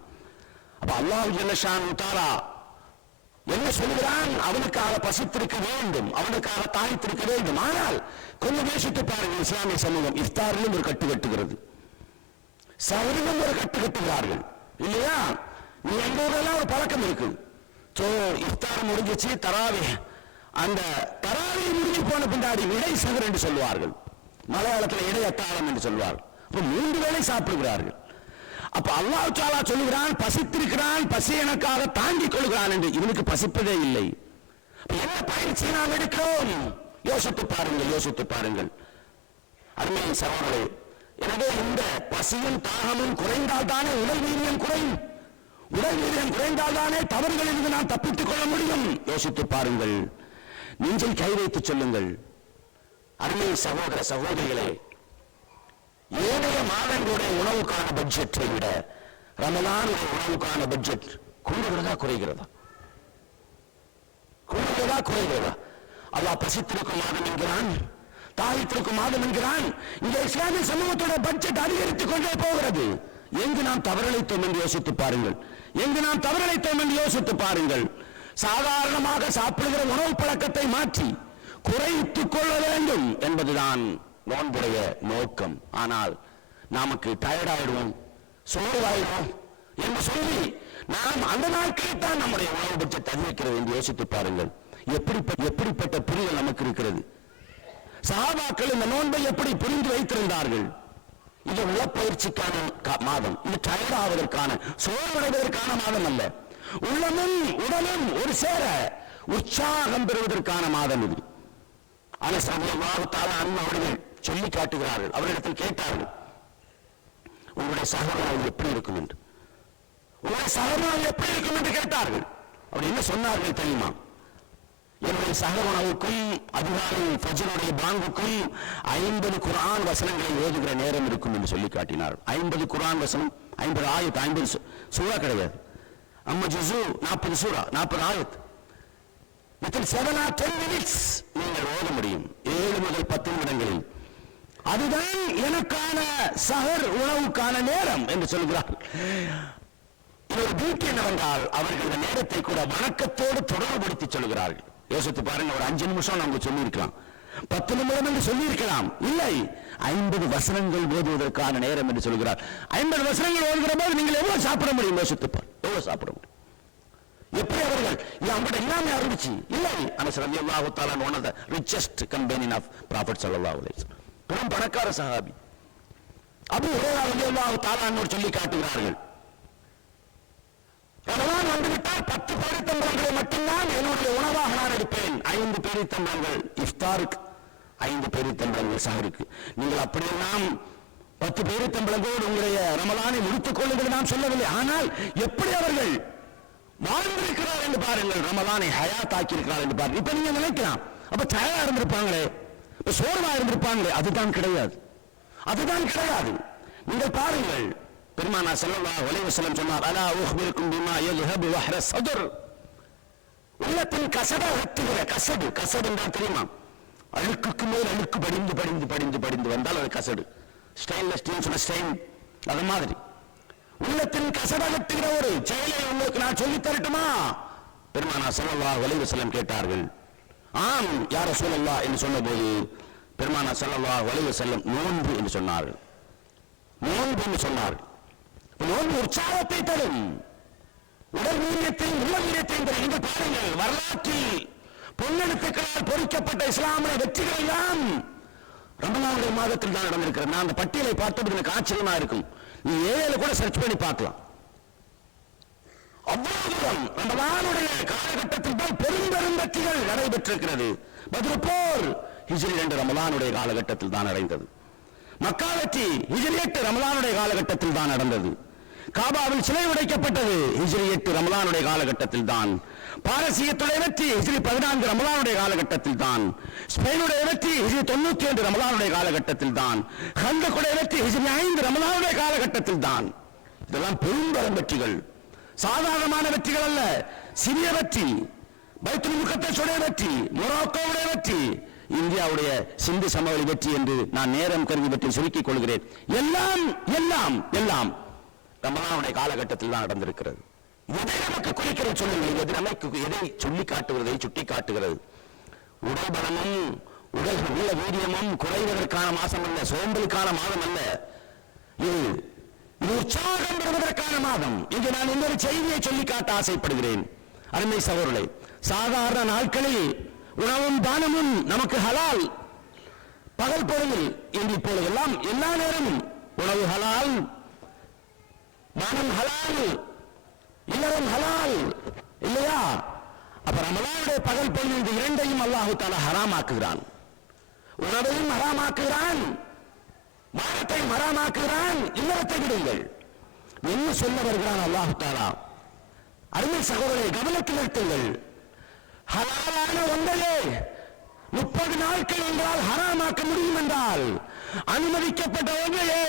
அப்ப அல்லாஹ் ஜல்ல ஷானஹு தஆலா என்ன சொல்கிறான்? அவனுக்காக பசித்திருக்க வேண்டும், அவனுக்காக தாய்த்திருக்க வேண்டும். ஆனால் கொஞ்சம் யோசித்து பாருங்கள், இஸ்லாமிய சமூகம் இஃப்தாரிலும் ஒரு கட்டு கட்டுகிறது, சஹரிலும் ஒரு கட்டு கட்டுகிறார்கள் இல்லையா? நீ எங்க ஊரெல்லாம் ஒரு பழக்கம் இருக்கு. இஃப்தார் முடிஞ்சிச்சு, தராவி, அந்த தராவி முடிஞ்சு போன பின்னாடி இடை சஹர் என்று சொல்வார்கள், மலையாளத்தில் இடை அத்தாழம் என்று சொல்வார்கள். அப்ப 3 வேளை சாப்பிடுகிறார்கள். அப்ப அல்லாஹ் தஆலா சொல்லுகிறான், பசித்திருக்கிறான், பசி எனக்காக தாங்கிக் கொள்கிறான் என்று. இவனுக்கு பசிப்பதே இல்லை. என்ன பயிற்சி நாம் எடுக்கிறோம்? யோசித்து பாருங்கள், யோசித்து பாருங்கள் அருமை சகோதரர்களே. எனவே இந்த பசியும் தாகமும் குறைந்தால் தானே உடல் வீரியம் குறையும். உடல் வீரியம் குறைந்தால் தானே தவறுகளிலிருந்து நாம் தப்பித்துக் கொள்ள முடியும். யோசித்து பாருங்கள், நெஞ்சில் கை வைத்து சொல்லுங்கள் அருமை சகோதர சகோதரிகளே, ஏனைய மாதங்களுடைய உணவுக்கான பட்ஜெட்டை விட ரமலானுடைய உணவுக்கான பட்ஜெட் கூடுகிறதா குறைகிறதா? கூடுகிறதா குறைகிறதா? அல்லாஹ் பசித்திருக்கும் மாதம் என்கிறான், தாயித்திருக்கும் மாதம் என்கிறான். இந்த இஸ்லாமிய சமூகத்தோட பட்ஜெட் அதிகரித்துக் கொண்டே போகிறது. எங்கு நாம் தவறளித்தோம் என்று யோசித்து பாருங்கள், எங்கு நாம் தவறளித்தோம் என்று யோசித்து பாருங்கள். சாதாரணமாக சாப்பிடுகிற உணவு பழக்கத்தை மாற்றி குறைத்துக் கொள்ள வேண்டும் என்பதுதான் நோன்புடைய நோக்கம். ஆனால் நமக்கு டயர்டாயிடுவோம், சோர்வாயிடுவோம் என்று சொல்லி நாம் அந்த நாட்களில் தான் நம்முடைய உணவு பட்ஜெட் அதிகரிக்கிறது என்று யோசித்து பாருங்கள். எப்படிப்பட்ட புரிதல் நமக்கு இருக்கிறது? சஹாபாக்கள் இந்த நோன்பை எப்படி புரிந்து வைத்திருந்தார்கள்? இது உளப்பயிற்சிக்கான மாதம், இது டயர்ட் ஆவதற்கான, சோர்வடைவதற்கான மாதம் அல்ல. உள்ளமும் உடலும் ஒரு சேர உற்சாகம் பெறுவதற்கான மாதம் இது. அனஸ் ரலியல்லாஹு தஆலா அன்ஹு அவர்கள் சொல்லி காட்டுகிறார்கள். அவரிடத்தில் கேட்டார்கள், உங்களுடைய சகோதரர்கள் எப்படி இருக்கும் என்று, உங்களுடைய சகோதரர்கள் எப்படி இருக்கும் என்று கேட்டார்கள். அவர் என்ன சொன்னார்கள் தெரியுமா? என்னுடைய சகோதரனுக்கும் அதிகாலை ஃபஜ்ருடைய பாங்குக்கும் 50 குர்ஆன் வசனங்களை ஓதுகிற நேரம் இருக்கும் என்று சொல்லி காட்டினார். 50 குர்ஆன் வசனம், 50 ஆயத், 50 சூரா கிடையாது. அம்மா ஜுஸு 40 சூரா, 40 ஆயத். Within 7 or 10 minutes நீங்கள் ஓத முடியும், 7 முதல் 10 நிமிடங்களில். அதுதான் எனக்கான சஹர் உணவுக்கான நேரம் என்று சொல்கிறார்கள். ஒரு பியூட்டி என்னவென்றால் அவர்கள் இந்த நேரத்தை கூட வணக்கத்தோடு தொடர்புபடுத்தி சொல்கிறார்கள். யோசித்து பாருங்க, ஒரு 5 நிமிஷம் நமக்கு சொல்லியிருக்கலாம், 10 நிமிடம் என்று சொல்லியிருக்கலாம். இல்லை, 50 வசனங்கள் ஓதுவதற்கான நேரம் என்று சொல்கிறார். 50 வசனங்கள் ஓதுகிற போது நீங்கள் எவ்வளவு சாப்பிட முடியும்? யோசித்து பாரு, எவ்வளவு சாப்பிட முடியும்? எப்படி அவர்கள் அவங்களோட எல்லாமே அறிவிச்சு இல்லை. அனஸ் ரலியல்லாஹு தஆலா one of the richest companion of Prophet sallallahu alaihi wasallam, பெரும் பணக்கார சஹாபி. அபூ ஹுரைரா ரலியல்லாஹு தஆலா அன்ஹு சொல்லி காட்டுகிறார்கள், ரமலான் வந்துவிட்டால் 10 பேரித்தம்பளங்களை மட்டும்தான் என்னுடைய உணவாக நான் எடுப்பேன். 5 பேரித்தம்பளங்கள் இஃப்தாருக்கு, 5 பேரித்தம்பளங்கள் சஹருக்கு. நீங்கள் அப்படியெல்லாம் 10 பேரித்தம்பளங்கோடு உங்களுடைய ரமலானை முடித்துக் கொள்ளுங்கள் நாம் சொல்லவில்லை. ஆனால் எப்படி அவர்கள் வாழ்ந்திருக்கிறார் என்று பாருங்கள். ரமலானை ஹயாத்தாக்கி இருக்கிறார் என்று பாருங்கள். இப்ப நீங்க நினைக்கலாம், அப்ப டயர்டா இருந்திருப்பாங்களே, இப்ப சோர்வா இருந்திருப்பாங்களே. அதுதான் கிடையாது, அதுதான் கிடையாது. நீங்கள் பாருங்கள், பெருமானார் ஸல்லல்லாஹு அலைஹி வஸல்லம் சொன்னார், அலா உஹ்பிருக்கும் பிமா யذهب வஹ்ர ஸத்ர். உள்ளத்தின் கசட ஹத்துகிற கசடு. கசடு என்றால் தெரியுமா? அழுக்குக்கு மேல் அழுக்கு படிந்து படிந்து படிந்து படிந்து வந்தால் அது கசடு. ஸ்டெயின்லெஸ் ஸ்டீல் சொன்ன ஸ்டெயின் அது மாதிரி உள்ளத்தின் கசடகட்டுகிற ஒரு செயலை உங்களுக்கு நான் சொல்லித் தரட்டுமா? பெருமானார் ஸல்லல்லாஹு அலைஹி வஸல்லம் கேட்டார்கள். ஆம் யா ரசூலல்லாஹ் என்று சொன்னபோது பெருமானார் ஸல்லல்லாஹு அலைஹி வஸல்லம் நோன்பு என்று சொன்னார்கள். நோன்பு என்று சொன்னார்கள். நோன்பு உற்சாகத்தை தரும், உடல் வீரியத்தையும் உள்ள வீரியத்தையும் தரும். நீங்கள் பாருங்கள், வரலாற்றில் பொன்னெழுத்துக்களால் பொறிக்கப்பட்ட இஸ்லாமிய வெற்றிகள் எல்லாம் ரமலானுடைய மாதத்தில் தான் நடந்திருக்கிறது. நான் அந்த பட்டியலை பார்த்தபோது எனக்கு ஆச்சரியமா இருக்கும். நீ ஏழு கூட சர்ச் பண்ணி பார்க்கலாம். அவ்வளவு தூரம் ரமலானுடைய காலகட்டத்தில் தான் பெரும் வெற்றிகள் நடைபெற்றிருக்கிறது. பத்ர் போர் ஹிஜ்ரி 2 ரமலானுடைய காலகட்டத்தில் தான் நடந்தது. மக்கா வெற்றி ஹிஜ்ரி 8 ரமலானுடைய காலகட்டத்தில் தான் நடந்தது. காபாவில் சிலை உடைக்கப்பட்டது ஹிஜ்ரி 8 ரமலானுடைய காலகட்டத்தில் தான். பாரசீகத்துடைய வெற்றி ஹிஜ்ரி 14 ரமலானுடைய காலகட்டத்தில் தான். ஸ்பெயினுடைய வெற்றி ஹிஜ்ரி 92 ரமலானுடைய காலகட்டத்தில் தான். ஹந்தக்குடைய வெற்றி ஹிஜ்ரி 5 ரமலானுடைய காலகட்டத்தில் தான். இதெல்லாம் பெரும்பெரும் வெற்றிகள், சாதாரணமான வெற்றிகள் அல்ல. சிறிய வெற்றி, பைத்துல் முகத்தஸுடைய வெற்றி, மொராக்கோவுடைய வெற்றி, இந்தியாவுடைய சிந்து சமவெளி வெற்றி என்று நான் நேரம் கருதி பற்றி சுருக்கிக் கொள்கிறேன். எல்லாம் எல்லாம் எல்லாம் ரமலானுடைய காலகட்டத்தில் தான் நடந்திருக்கிறது. எதை நமக்கு குறிக்கிறது சொல்லுங்கள்? எது நமக்கு எதை சொல்லி காட்டுகிறதை சுட்டி காட்டுகிறது? உடல் பலமும் உடல் உள்ள வீரியமும் குறைவதற்கான மாதம் அல்ல, சோம்பலுக்கான மாதம் அல்ல. இது உற்சாகம் பெறுவதற்கான மாதம். இங்கு நான் இன்னொரு செய்தியை சொல்லி காட்ட ஆசைப்படுகிறேன். அருமை சகோதரர்களே, சாதாரண நாட்களில் உணவும் தானமும் நமக்கு ஹலால். பகல் பொழுதில் இன்று இப்பொழுது எல்லாம் எல்லா நேரமும் உணவு ஹலால், தானம் ஹலால், இல்லறம் ஹலால் இல்லையா? அப்ப ரமலானுடைய பகல் பொழுது இந்த இரண்டையும் அல்லாஹ் தஆலா ஹராமாக்குகிறான். உணவையும் ஹராமாக்குகிறான், மானத்தையும் ஹராமாக்குகிறான். இல்லறத்தை விடுங்கள் என்ன சொல்ல வருகிறான் அல்லாஹ் தஆலா? அருமை சகோதரரை கவனத்தில் நிறுத்துங்கள். ஹலாலான ஒன்றையே 30 நாட்கள் என்றால் ஹராமாக்க முடியும் என்றால், அனுமதிக்கப்பட்ட ஒன்றையே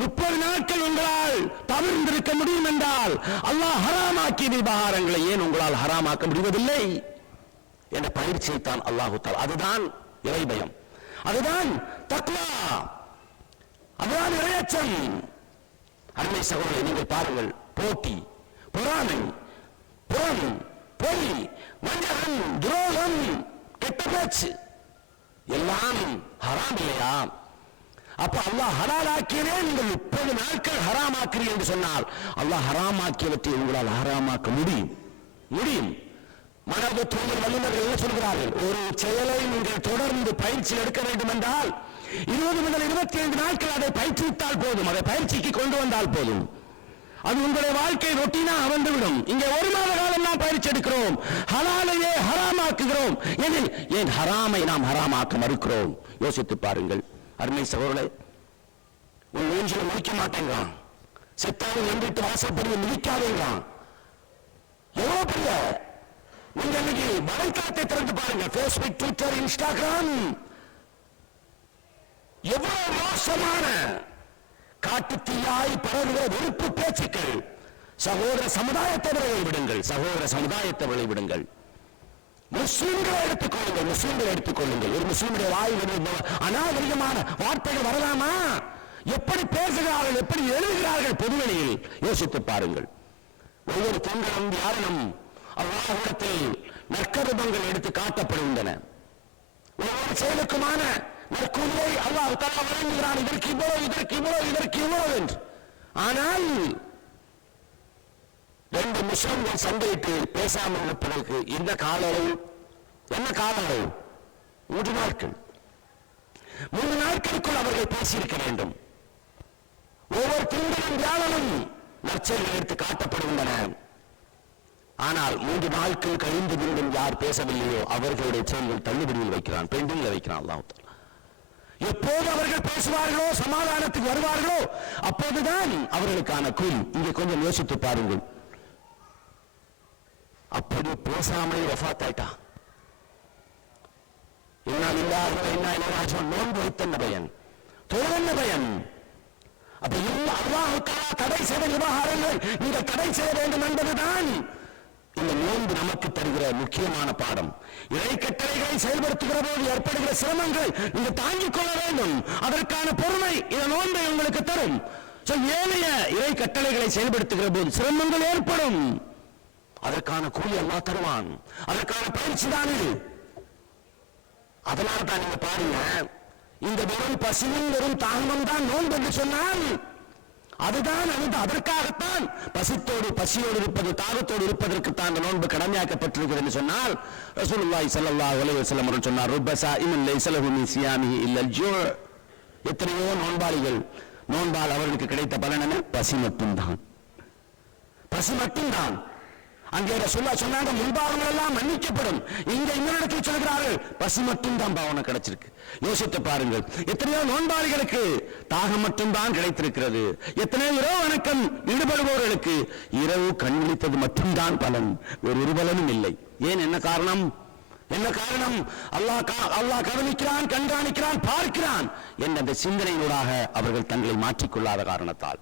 30 நாட்கள் என்றால் தவிர்ந்திருக்க முடியும் என்றால், அல்லாஹ் ஹராமாக்கிய விவகாரங்களை ஏன் உங்களால் ஹராமாக்க முடிவதில்லை என்ற பயிற்சியை தான் அல்லாஹ் தஆலா. அதுதான் இறைபயம், அதுதான் தக்வா, அதுதான் இறையச்சம். அருமை சகோதரரை நீங்கள் பாருங்கள், போட்டி, பொறாமை, புறம், பொய், வஞ்சகம், துரோகம், கெட்ட பேச்சு எல்லாம் ஹராம் இல்லையா? அப்ப அல்லாஹ் ஹலாலாக்கியதே நீங்கள் 30 நாட்கள் ஹராமாக்கிறீர்கள் என்று சொன்னால், அல்லாஹ் ஹராமாக்கியவற்றை உங்களால் ஹராமாக்க முடியும். மனது தூங்கல் வல்லுநர்கள் என்ன சொல்கிறார்கள்? ஒரு செயலை நீங்கள் தொடர்ந்து பயிற்சி எடுக்க வேண்டும் என்றால் 20 முதல் 25 நாட்கள் அதை பயிற்சித்தால் போதும், அதை பயிற்சிக்கு கொண்டு வந்தால் போதும். அது உங்களுடைய வாழ்க்கை ரொட்டீனா வந்துவிடும். இங்கே 1 மாத காலம் நாம் பயிற்சி எடுக்கிறோம், ஹலாலையே ஹராமாக்குகிறோம். ஏன் ஹராமை நாம் ஹராமாக்க மறுக்கிறோம்? யோசித்து பாருங்கள் அருமை சகோதரர்களே. உன் மூஞ்சில முடிக்க மாட்டேங்கிறான், செத்தாலும் எந்திட்டு வாசப்படி மிதிக்காதேங்கிறான். எவ்வளவு பெரிய நீங்க இன்னைக்கு வலைத்தளத்தை திறந்து பாருங்க, பேஸ்புக், ட்விட்டர், இன்ஸ்டாகிராம், எவ்வளவு மோசமான காட்டுத்தீயாய் பரவுகிற வெறுப்பு பேச்சுக்கள். சகோதர சமுதாயத்தவர்களை விடுங்கள், சகோதர சமுதாயத்தவர்களை விடுங்கள். முஸ்லிம்களை எடுத்துக்கொள்ளுங்கள். ஒரு முஸ்லிமுடைய வாயில் அநாகரிகமான வார்த்தைகள் வரலாமா? எப்படி பேசுகிறார்கள், எப்படி எழுதுகிறார்கள் பொதுவெளியில் யோசித்து பாருங்கள். ஒவ்வொரு தொங்கலும் யாரும் அல்லாஹ்விடத்தில் நற்கருபங்கள் எடுத்து காட்டப்படுகின்றன. ஒவ்வொரு செயலுக்குமான நற்கூலியை அல்லாஹ் தஆலா வழங்குகிறான். இதற்கு இவ்வளவு, இதற்கு இவ்வளவு, இதற்கு இவ்வளவு என்று. ஆனால் 2 முஸ்லிம்கள் சண்டையிட்டு பேசாமல் இருப்பதற்கு என்ன கால அளவு? 3 நாட்கள். 3 நாட்களுக்குள் அவர்கள் பேசியிருக்க வேண்டும். ஒவ்வொரு திங்களும் வியாழனும் நற்செயல்கள் எடுத்து காட்டப்படுகின்றன. ஆனால் 3 நாட்கள் கழிந்து மீண்டும் யார் பேசவில்லையோ அவர்களுடைய செயல்கள் தள்ளுபடியில் வைக்கிறான், பெண்டிங்கில் வைக்கிறான் அல்லாஹ் தஆலா. எப்போது அவர்கள் பேசுவார்களோ, சமாதானத்துக்கு வருவார்களோ, அப்போதுதான் அவர்களுக்கான கூலி. இங்கே கொஞ்சம் யோசித்து பாருங்கள். அப்படி பேசாமலே வஃபாத் ஆயிட்டான். நோன்பு வைத்த பயன், தொழுவென்ன பயன்? அப்ப அல்லாஹ் தடை செய்த விவகாரங்கள் நீங்கள் தடை செய்ய வேண்டும் என்பதுதான் இந்த நோன்பு நமக்கு தருகிற முக்கியமான பாடம். இறை கட்டளைகளை செயல்படுத்துகிற போது ஏற்படுகிற சிரமங்கள் நீங்கள் தாங்கிக் கொள்ள வேண்டும். அதற்கான பொறுமை இந்த நோன்பை உங்களுக்கு தரும். ஏனைய இறை கட்டளைகளை செயல்படுத்துகிற போது சிரமங்கள் ஏற்படும். அதற்கான கூலி அல்லாஹ் தருவான். அதற்கான பயிற்சி தான் இது. அதனால தான் நீங்க பாருங்க, இந்த வெறும் பசியும் வெறும் தாகமும் தான் நோன்பு என்று சொன்னால் அதுதான் அதற்காகத்தான் பசியோடு இருப்பது, தாகத்தோடு இருப்பதற்குத்தான் அந்த நோன்பு கடமையாக்கப்பட்டிருக்கிறது என்று சொன்னால் ரசூலுல்லாஹி ஸல்லல்லாஹு அலைஹி வஸல்லம் அவர்கள் சொன்னார், ருப்ப ஸாயிமின் லைஸ லஹு மின் ஸியாமிஹி இல்லல் ஜூ'. எத்தனையோ நோன்பாளிகள், நோன்பால் அவர்களுக்கு கிடைத்த பலன் என்ன? பசி மட்டும்தான். பசி மட்டும்தான். அங்கே ரசூலுல்லாஹ் சொன்னாங்க, முன்பாவங்கள் எல்லாம் மன்னிக்கப்படும். இங்க இன்னொரு இடத்தில் சொல்கிறார்கள், பசி மட்டும்தான் பாவனை கிடைச்சிருக்கு. யோசித்து பாருங்கள், எத்தனையோ நோன்பாளிகளுக்கு தாகம் மட்டும்தான் கிடைத்திருக்கிறது. எத்தனையோ இரவு வணக்கம் ஈடுபடுபவர்களுக்கு இரவு கண் விழித்தது மட்டும்தான் பலன், வேறு ஒரு பலனும் இல்லை. ஏன்? என்ன காரணம்? என்ன காரணம்? அல்லாஹ் கவனிக்கிறான், கண்காணிக்கிறான், பார்க்கிறான் என்ற அந்த சிந்தனையூடாக அவர்கள் தங்களை மாற்றிக்கொள்ளாத காரணத்தால்.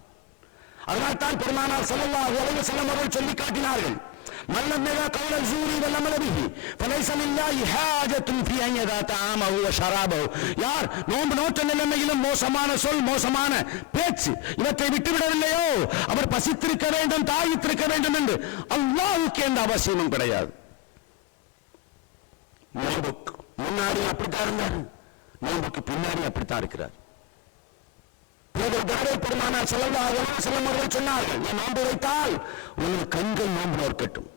அதனால்தான் பெருமானார் ஸல்லல்லாஹு அலைஹி வஸல்லம் அவர்கள் சொல்லி காட்டினார்கள், மல்லம் யதா கௌல ஸூரி வல் அமல் பிஹி ஃபலைஸ லில்லாஹி ஹாஜத்துன் ஃபீ அன் யதா தஆமஹு வ ஷராபஹு. யார் நோன்பு நோற்ற நிலைமையிலும் மோசமான சொல், மோசமான பேச்சு இவற்றை விட்டுவிடவில்லையோ அவர் பசித்திருக்க வேண்டும், தாகித்திருக்க வேண்டும் என்று அல்லாஹ்வுக்கு எந்த அவசியமும் கிடையாது. நோன்புக்கு முன்னாடி அப்படித்தான் இருந்தார், நோன்புக்கு பின்னாடி அப்படித்தான் இருக்கிறார். பெருமானார் ஸல்லல்லாஹு அலைஹி வஸல்லம் அவர்கள் சொன்னார்கள், நீ நோன்பு வைத்தால் உனது கண்கள் நோன்பு நோக்கட்டும்,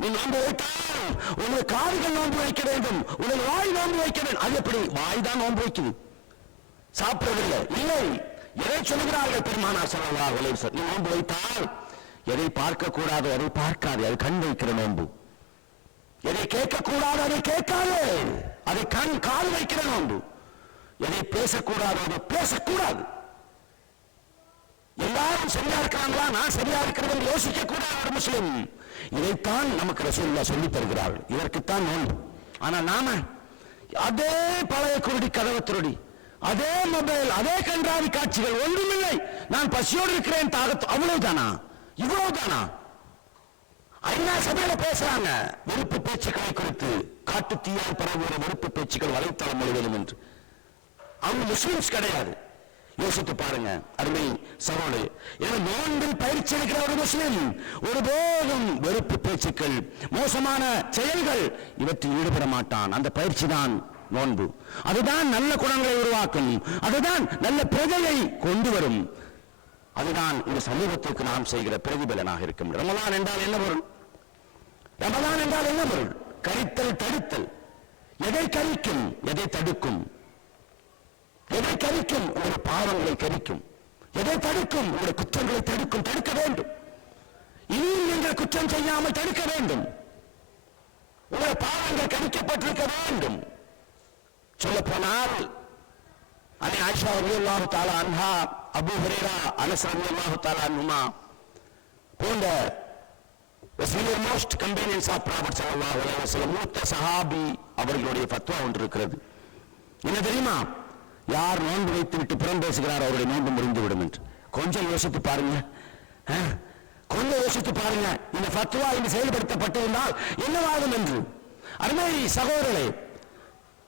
நீ நோன்பு வைத்தால் உனது காதுகள் நோன்பு வைக்க வேண்டும், உனது வாய் நோன்பு வைக்க வேண்டும். அது எப்படி? வாய் தான் நோன்பு வைக்குது, சாப்பிடவில்லை. இல்லை, எதை சொல்கிறார்கள் பெருமானார் ஸல்லல்லாஹு அலைஹி வஸல்லம்? நீ நோன்பு வைத்தால் எதை பார்க்க கூடாதோ அதை பார்க்காது, அது கண் வைக்கிற நோன்பு. எதை கேட்கக்கூடாது அதை கேட்காது, அதை காது வைக்கிற நோன்பு. எதை பேசக்கூடாது அதை பேசக்கூடாது. எல்லாரும் சரியா இருக்கிறாங்களா, நான் சரியா இருக்கிறது யோசிக்க கூடாது ஒரு முஸ்லிம். இதைத்தான் நமக்கு ரசூலுல்லாஹ் சொல்லி தருகிறார்கள். இதற்குத்தான் நோன்பு. ஆனா நாம அதே பழைய குருடி, கதவை திருடி, அதே மொபைல், அதே கன்றாவி காட்சிகள், ஒன்றுமில்லை, நான் பசியோடு இருக்கிறேன், தாகத்து, அவ்வளவுதானா? இவ்வளவுதானா? ஐநா சபையில பேசுறாங்க வெறுப்பு பேச்சுக்களை குறித்து, காட்டு தீயால் பரவுகிற வெறுப்பு பேச்சுக்கள் வலைத்தளம் முழுவதும் என்று. அவங்க முஸ்லிம்ஸ் கிடையாது. யோசித்து பாருங்க அருமை சகோதரர்களே. எனவே நோன்பில் பயிற்சி எடுக்கிற ஒரு முஸ்லிம் ஒருபோதும் வெறுப்பு பேச்சுக்கள், மோசமான செயல்கள் இவற்றில் ஈடுபட மாட்டான். அந்த பயிற்சி தான் நோன்பு. அதுதான் நல்ல குணங்களை உருவாக்கும், அதுதான் நல்ல பிரஜையை கொண்டு வரும், அதுதான் இந்த சமூகத்திற்கு நாம் செய்கிற பிரதிபலனாக இருக்கும். ரமலான் என்றால் என்ன பொருள்? ரமலான் என்றால் என்ன பொருள்? கரித்தல், தடுத்தல். எதை கரிக்கும், எதை தடுக்கும்? எதை கரிக்கும்? உங்களுடைய பாவங்களை கரிக்கும். எதை தடுக்கும்? உங்களுடைய குற்றங்களை தடுக்கும். தடுக்க வேண்டும். இனி நீங்கள் குற்றம் செய்யாமல் தடுக்க வேண்டும். உங்களுடைய பாவங்கள் கரிக்கப்பட்டிருக்க வேண்டும். சொல்ல போனால் அன்னை ஆயிஷா ரலியல்லாஹு தஆலா அன்ஹா, அபூ ஹுரைரா, அனஸ் ரலியல்லாஹு தஆலா அன்ஹுமா போன்ற senior most companions of prophet ஸல்லல்லாஹு அலைஹி வஸல்லம், மூத்த சஹாபி அவர்களுடைய ஃபத்வா ஒன்று இருக்கிறது. என்ன தெரியுமா? யார் நோன்பு வைத்து விட்டு புறம் பேசுகிறார் அவருடைய நோன்பு முடிந்துவிடும் என்று. கொஞ்சம் யோசித்து பாருங்க, கொஞ்சம் யோசித்து பாருங்க. இந்த ஃபத்வா இங்கு செயல்படுத்தப்பட்டிருந்தால் என்னவாகும் என்று. அருமை சகோதரர்களே,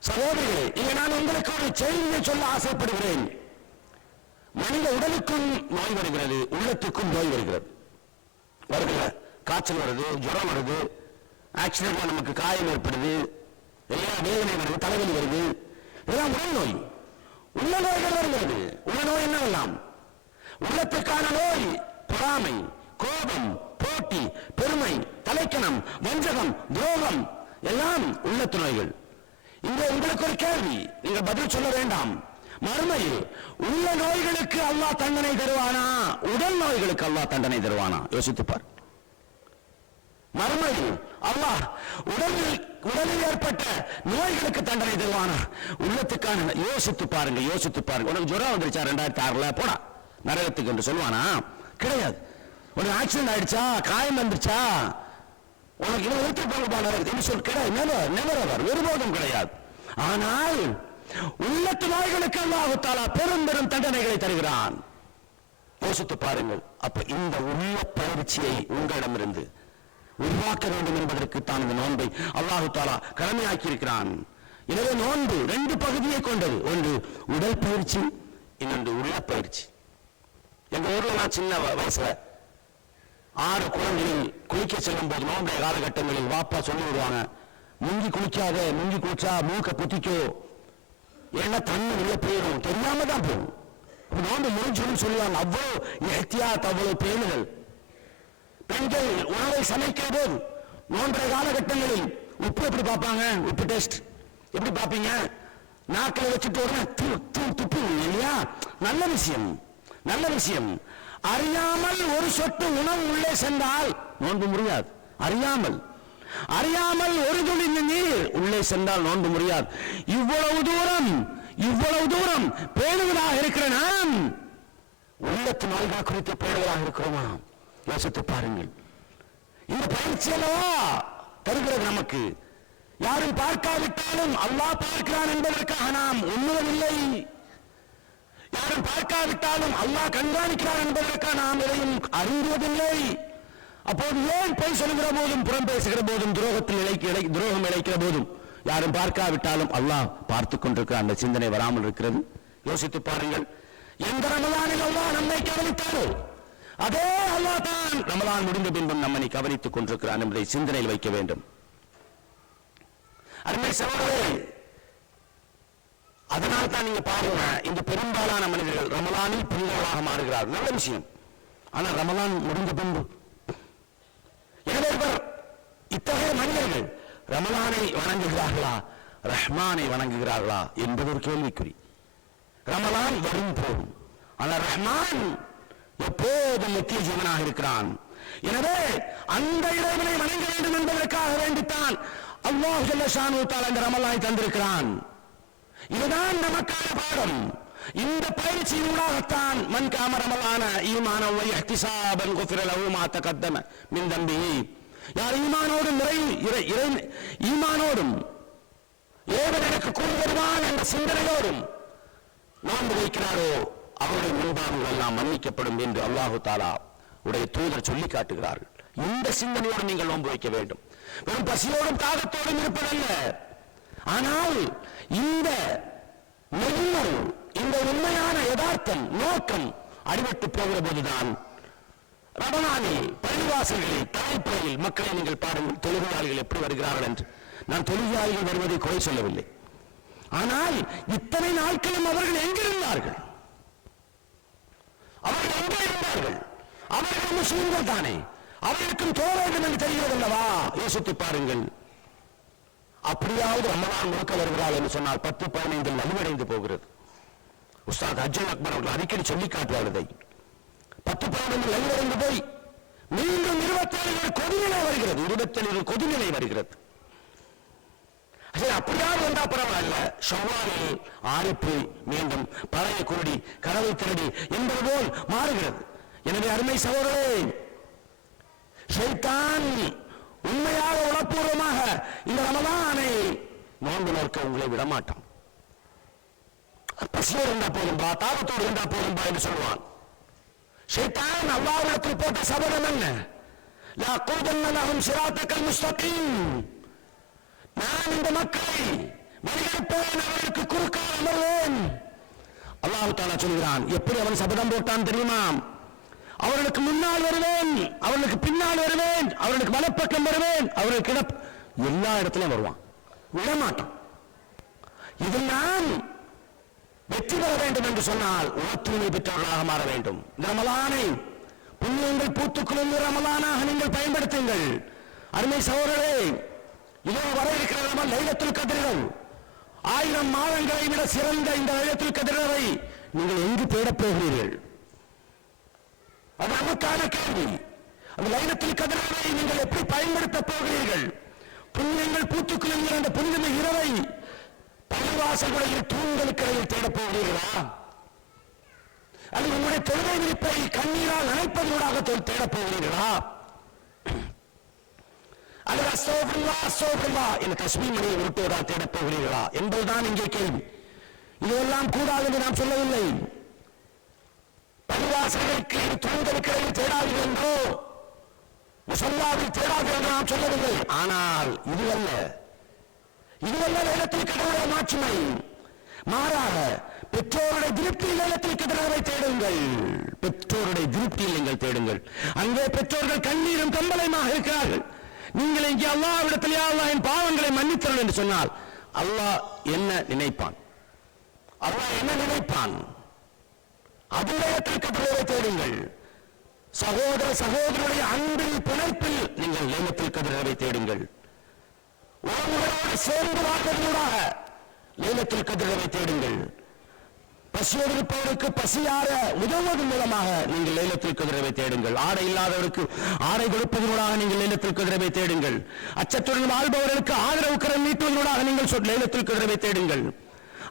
சகோதரிகளே, இங்க நான் உங்களுக்கு ஒரு செய்தியை சொல்ல ஆசைப்படுகிறேன். மனித உடலுக்கும் நோய் வருகிறது, உள்ளத்துக்கும் நோய் வருகிறது. காய்ச்சல் வருது, ஜுரம் வருது, ஆக்சிடென்ட்ல நமக்கு காயம் ஏற்படுது, எல்லா வேதனை வருது, தலைவலி வருது, இதெல்லாம் உடல் நோய். உள்ள நோய்கள் வருகிறது. உள்ள நோய் என்னவெல்லாம்? உள்ளத்துக்கான நோய் பொறாமை, கோபம், போட்டி, பெருமை, தலைக்கணம், வஞ்சகம், துரோகம் எல்லாம் உள்ளத்து நோய்கள். இங்கே உங்களுக்கு ஒரு கேள்வி, நீங்கள் பதில் சொல்ல வேண்டாம். மறுமையில் உள்ள நோய்களுக்கு அல்லாஹ் தண்டனை தருவானா, உடல் நோய்களுக்கு அல்லாஹ் தண்டனை தருவானா? யோசித்துப்பார். மறுமையில் அல்லாஹ் உடலில் உடலில் ஏற்பட்ட நோய்களுக்கு தண்டனை தருவானா? உள்ளத்துக்கான யோசித்து பாருங்க, யோசித்து பாருங்க. உனக்கு ஜுரம் வந்துருச்சா 2006 போடா நரகத்துக்கு என்று சொல்லுவானா? கிடையாது. உனக்கு ஆக்சிடென்ட் ஆயிடுச்சா, காயம் வந்துருச்சா, உனக்கு இவன் எடுத்து சொல் கிடையாது, ஒருபோதும் கிடையாது. ஆனால் உள்ளத்து நோய்களுக்கு அல்லாஹ் தஆலா பெரும் பெரும் தண்டனைகளை தருகிறான். யோசித்து பாருங்கள். அப்ப இந்த உள்ள பயிற்சியை உங்களிடமிருந்து உருவாக்க வேண்டும் என்பதற்கு தான் இந்த நோன்பை அல்லாஹ் தஆலா கடமையாக்கி இருக்கிறான். எனவே நோன்பு 2 பகுதியை கொண்டது. ஒன்று உடல் பயிற்சி, இன்னொன்று உள்ள பயிற்சி. எங்க ஊர்ல நான் சின்ன வயசுல 6 குளங்களில் குளிக்க செல்லும் போது நோன்பு காலகட்டங்களில் வாப்பா சொல்லி விடுவாங்க, முங்கி குளிக்காத, முங்கி குளிச்சா மூக்க புத்திக்கோ, ஏன்னா தண்ணி உள்ள போயிடும், தெரியாம தான் போகும். நோன்பு முடிஞ்சுன்னு சொல்லுவாங்க. அவ்வளவு எஹ்தியாத், அவ்வளவு பேணுதல். பெண்கள் உணவை சமைக்கிற போது நோன்பு காலகட்டங்களில் உப்பு எப்படி பார்ப்பாங்க? உப்பு டெஸ்ட் எப்படி பார்ப்பீங்க? நாக்கில் வச்சுட்டு உடனே துப்பு இல்லையா? நல்ல விஷயம், நல்ல விஷயம். அறியாமல் ஒரு சொட்டு உணவு உள்ளே சென்றால் நோன்பு முடியாது. அறியாமல் ஒரு துளி நீர் உள்ளே சென்றால் நோன்பு முடியாது. இவ்வளவு தூரம் பேணுவதாக இருக்கிற நாம் உள்ளத்து நோய்கள் குறித்து பேணுவதாக இருக்கிறோமா? யோசித்து பாருங்கள். இந்த பயிற்சியல்லவா தருகிறது நமக்கு. யாரும் பார்க்காவிட்டாலும் அல்லாஹ் பார்க்கிறான் என்பதற்காக நாம் உண்ணுவதில்லை. யாரும் பார்க்காவிட்டாலும் அல்லாஹ் கண்காணிக்கிறான் என்பதற்காக நாம் எதையும் அறிவுவதில்லை. அப்போது ஏன் பொய் சொல்லுகிற போதும், புறம் பேசுகிற போதும், துரோகம் இழைக்கிற போதும், யாரும் பார்க்காவிட்டாலும் அல்லாஹ் பார்த்துக் கொண்டிருக்கிற அந்த சிந்தனை வராமல் இருக்கிறது? யோசித்து பாருங்கள். எந்த ரமலானில் அல்லாஹ் நம்மை கவனித்தாரோ அதே அல்லாஹ் தான் ரமலான் முடிந்த பின்பும் நம்மை கவனித்துக் கொண்டிருக்கிறான் என்பதை சிந்தனையில் வைக்க வேண்டும். அருமை சகோதரரே, அதனால் தான் நீங்க பாருங்க, இந்த பெரும்பாலான மனிதர்கள் ரமலானில் பெண்களாக மாறுகிறார்கள். நல்ல விஷயம். ஆனால் ரமலான் முடிந்த பின்பு எனவே இத்தகைய மனிதர்கள் ரமலானை வணங்குகிறார்களா, ரஹ்மானை வணங்குகிறார்களா என்பது ஒரு கேள்விக்குறி. ரமலான் வரும் போகும், ஆனால் ரஹ்மான் எப்போதும் நித்திய ஜீவனாக இருக்கிறான். எனவே அந்த இறைவனை வணங்க வேண்டும் என்பதற்காக வேண்டித்தான் அல்லாஹ் ஜல்ல ஷானு தஆலா இந்த ரமலானை தந்திருக்கிறான். இதுதான் நமக்கான பாடம். இந்த பயிற்சியினூடாகத்தான் மன் காம ரமலான ஈமானன் வ இஹ்திசாபன் குஃபிர லஹு மா தகத்தம மின் தம்பிஹி, யார் ஈமானோடும் இறைவன் எனக்கு கூலி தருவான் என்ற சிந்தனையோடும் நோன்பு வைக்கிறாரோ அவருடைய முன்பார்கள் எல்லாம் மன்னிக்கப்படும் என்று அல்லாஹு தஆலா உடைய தூதர் சொல்லி காட்டுகிறார்கள். இந்த சிந்தனையோடு நீங்கள் நோன்பு வைக்க வேண்டும். வெறும் பசியோடும் தாகத்தோடும் இருப்பதல்ல. ஆனால் இந்த இந்த உண்மையான யதார்த்தம் நோக்கம் அடிபட்டு போகிற போதுதான் ரமலானில் பள்ளிவாசல்களில் தலைப்பறையில் மக்களை நீங்கள் பாருங்கள், தொழுகையாளிகள் எப்படி வருகிறார்கள் என்று. நான் தொழுகையாளிகள் வருவதை குறை சொல்லவில்லை. ஆனால் இத்தனை நாட்களும் அவர்கள் எங்கிருந்தார்கள்? அவர்கள் முஸ்லிம்கள் தானே, அவர்களுக்கும் தோழ வேண்டும் என்று தெரிகிறது அல்லவா? யோசித்து பாருங்கள். அப்படியாவது ரமலான் முழுக்க வருகிறாள் என்று சொன்னால் 10-15 நலிவடைந்து போகிறது. உஸ்தாத் அஜ்ஜல் அக்பர் அவர்கள் அடிக்கடி சொல்லி காட்டுவார். 10-15 நலிவடைந்து போய் மீண்டும் 27 கொதிநிலை வருகிறது. 27 கொதிநிலை வருகிறது. அப்படியாவது வந்தா பரவாயில்ல. ஷவ்வாலில் ஆரிப்போய் மீண்டும் பழைய குருடி கனவை திருடி என்பது போல் மாறுகிறது. எனவே அருமை சகோதரரே, ஷைத்தான் உண்மையாக உணர்வுபூர்வமாக இந்த ரமலானை நோன்பு நோக்க உங்களை விடமாட்டான். பசியோடு இருந்தா போதும்பா, தாகத்தோடு இருந்தா போதும்பா என்று சொல்லுவான். ஷைத்தான் அல்லாஹ்விடத்தில் போட்ட சபதம் என்ன? லா குர்தன்ன லஹும் சிராத்தக்கல் முஸ்தகீம், நான் இந்த மக்களை வழிகெடுப்பேன், அவர்களுக்கு குறுக்கால் அமர்வேன். அல்லாஹ் தஆலா சொல்கிறான். எப்படி அவன் சபதம் போட்டான் தெரியுமா? அவர்களுக்கு முன்னால் வருவேன், அவர்களுக்கு பின்னால் வருவேன், அவர்களுக்கு வலப்பக்கம் வருவேன், அவர்களுக்கு எல்லா இடத்திலும் வருவான், விடமாட்டான். இதில் நான் வெற்றி பெற வேண்டும் என்று சொன்னால் உணர்த்துணை பெற்றவர்களாக மாற வேண்டும். இந்த ரமலானை புண்ணியங்கள் பூத்துக்குள்ள ரமலானாக நீங்கள் பயன்படுத்துங்கள். அருமை சகோதரரே, இதோ வர இருக்கிற ரமல் லைலத்துல் கத்ர், 1000 மாதங்களை விட சிறந்த இந்த லைலத்துல் கத்ரை நீங்கள் எங்கு தேடப் போகிறீர்கள்? அது நமக்கான கேள்வி. அந்த லைலத்துல் கத்ரை நீங்கள் எப்படி பயன்படுத்த போகிறீர்கள்? புண்ணியங்கள் பூத்துக் குலுங்குகிற அந்த புனிதமை இரவை பள்ளிவாசல்களுடைய தூண்களுக்கிடையில் தேடப் போகிறீர்களா? அல்லது உங்களுடைய தொழுகை விரிப்பை கண்ணீரால் நனைப்பதனூடாக தேடப் போகிறீர்களா? அல்லது அஸ்தக்ஃபிருல்லாஹ் என்ற தஸ்பீஹ் மணியை உருட்டுவதால் தேடப் போகிறீர்களா என்பதுதான் இங்கே கேள்வி. இதெல்லாம் கூடாது என்று நாம் சொல்லவில்லை. பள்ளிவாசல்களுக்கு தூண்களுக்கிடையில் தேடாதீர்கள் என்றோ முஸல்லாவில் தேடாதீர்கள் என்று நாம் சொல்லவில்லை. ஆனால் இதுவல்ல லைலத்துல் கத்ருடைய மாட்சிமை. மாறாக பெற்றோருடைய திருப்தியில் லைலத்துல் கத்ரை தேடுங்கள். பெற்றோருடைய திருப்தியில் நீங்கள் தேடுங்கள். அங்கே பெற்றோர்கள் கண்ணீரும் கம்பளையுமாக இருக்கிறார்கள். நீங்கள் இங்கே அல்லாஹ்விடத்தில் யா அல்லாஹ் என் பாவங்களை மன்னித்தருள் என்று சொன்னால் அல்லாஹ் என்ன நினைப்பான்? அல்லாஹ் என்ன நினைப்பான்? லைலத்துல் கத்ரை தேடுங்கள். சகோதரருடைய அன்பில் பிணைப்பில் நீங்கள் லைலத்துல் கத்ரை தேடுங்கள். உறவுகளோடு சேர்ந்து வாழ்வதனூடாக லைலத்துல் கத்ரை தேடுங்கள். பசியோடு இருப்பவருக்கு பசியார உதவுவதன் மூலமாக நீங்கள் லைலத்துல் கத்ரை தேடுங்கள். ஆடை இல்லாதவருக்கு ஆடை கொடுப்பதனூடாக நீங்கள் லைலத்துல் கத்ரை தேடுங்கள். அச்சத்துடன் வாழ்பவர்களுக்கு ஆதரவு கரம் நீட்டுவதனூடாக நீங்கள் லைலத்துல் கத்ரை தேடுங்கள்.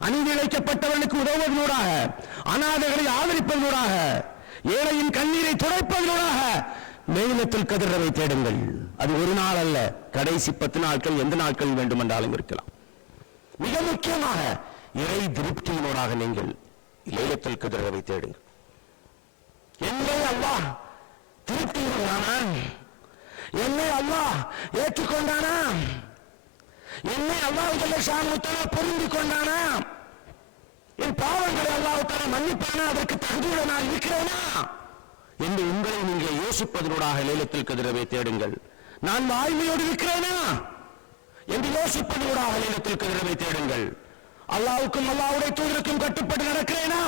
அநீதி இழைக்கப்பட்டவர்களுக்கு உதவுவதனூடாக, அநாதைகளை ஆதரிப்பதனூடாக, ஏழையின் கண்ணீரை துடைப்பதனூடாக லைலத்துல் கத்ரை தேடுங்கள். அது ஒரு நாள் அல்ல, கடைசி 10 நாட்கள் எந்த நாட்கள் வேண்டுமென்றாலும் இருக்கலாம். மிக முக்கியமாக இறை திருப்தியினோடாக நீங்கள் லைலத்துல் கத்ரை தேடுங்கள். என்னை அல்லாஹ் திருப்தியினானா? என்னை அல்லாஹ் ஏற்றுக்கொண்டானா? என்னை அல்லாஹ் ஜல்லஷானுஹு பொருந்தி கொண்டானா? என் பாவங்களை அல்லாஹ் மன்னிப்பானா? அதற்கு தகுதியுடன் நான் இருக்கிறேனா என்று உங்களை நீங்கள் யோசிப்பதனூடாக லைலத்துல் கத்ரை தேடுங்கள். நான் வாய்மையோடு இருக்கிறேனா என்று யோசிப்பதனூடாக லைலத்துல் கத்ரை தேடுங்கள். அல்லாஹ்வுக்கும் அல்லாஹ்வுடைய தூதருக்கும் கட்டுப்பட்டு நடக்கிறேனா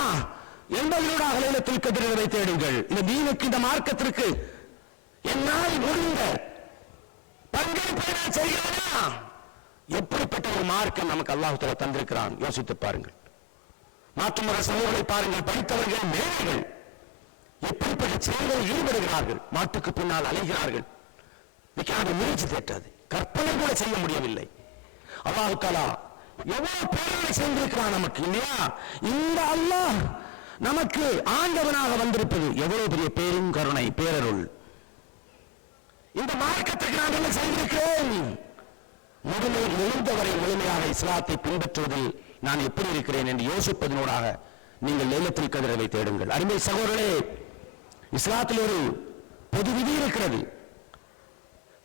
என்பதனூடாக லைலத்துல் கத்ரை தேடுங்கள். இந்த தீனுக்கு, இந்த மார்க்கத்திற்கு என்னால் முடிந்த பங்களிப்பை நான் செய்கிறேனா? எப்படிப்பட்ட ஒரு மார்க்கம் நமக்கு அல்லாஹ் தஆலா தந்திருக்கிறான் யோசித்து பாருங்கள். மாற்றுமத சமூகங்களை பாருங்கள். படித்தவர்கள், மேலைகள் எப்படிப்பட்ட செயல்களில் ஈடுபடுகிறார்கள். மாட்டுக்கு பின்னால் அலைகிறார்கள். முயற்சி தேட்டாது, கற்பனை கூட செய்ய முடியவில்லை. அல்லாஹ் தஆலா எவ்வளவு பேர்களை செய்திருக்கிறான் நமக்கு இல்லையா? இந்த அல்லாஹ் நமக்கு ஆண்டவனாக வந்திருப்பது எவ்வளவு பெரிய பேரும் கருணை, பேரருள். இந்த மார்க்கத்திற்கு நான் என்ன செய்திருக்கிறேன்? முடிந்தவரை முழுமையாக இஸ்லாத்தை பின்பற்றுவதில் நான் எப்படி இருக்கிறேன் என்று யோசிப்பதனூடாக நீங்கள் லைலத்துல் கத்ரை தேடுங்கள். அருமை சகோதரர்களே, இஸ்லாத்தில் ஒரு பொது விதி இருக்கிறது.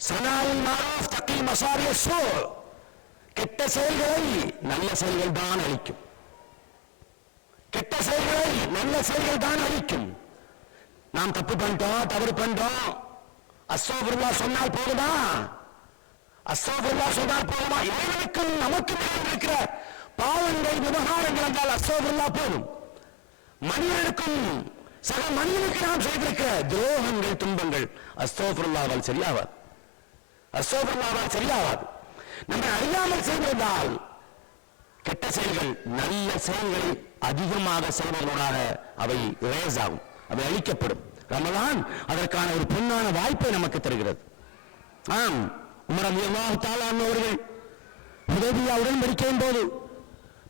சனாஉல் மஅரூஃப் தகீ மசாரிய ஸூ. கெட்ட செயல்களை நல்ல செயல்கள் தான் அழிக்கும். கெட்ட செயல்களை நல்ல செயல்கள் தான் அழிக்கும். நாம் தப்பு பண்ணிட்டோம், தவறு பண்றோம், அஸ்தக்ஃபிருல்லாஹ் சொன்னால் போதுமா? அஸ்தக்ஃபிருல்லாஹ் சொன்னால் போதுமா? இறைவனுக்கும் நமக்கும் இருக்கிற பாவங்கள், விவகாரங்கள் என்றால் அஸ்தக்ஃபிருல்லாஹ் போதும். மனிதனுக்கும் சக மனிதனுக்கு நாம் செய்திருக்கிற துரோகங்கள், துன்பங்கள் அஸ்தக்ஃபிருல்லாஹ்வால் சரியாவாது. அஸ்தக்ஃபிருல்லாஹ்வால் சரியாவாது. நம்மை அறியாமல் செய்திருந்தால் கெட்ட செயல்கள் நல்ல செயல்களை அதிகமாக செய்வதனூடாக அவை ரேஸ் ஆகும், அவை அழிக்கப்படும். ரமலான் அதற்கான ஒரு பொன்னான வாய்ப்பை நமக்கு தருகிறது. ஆம், உமர் ரலியல்லாஹு தஆலா அவர்கள் ஹுதைபியா உடன்படிக்கையின் போது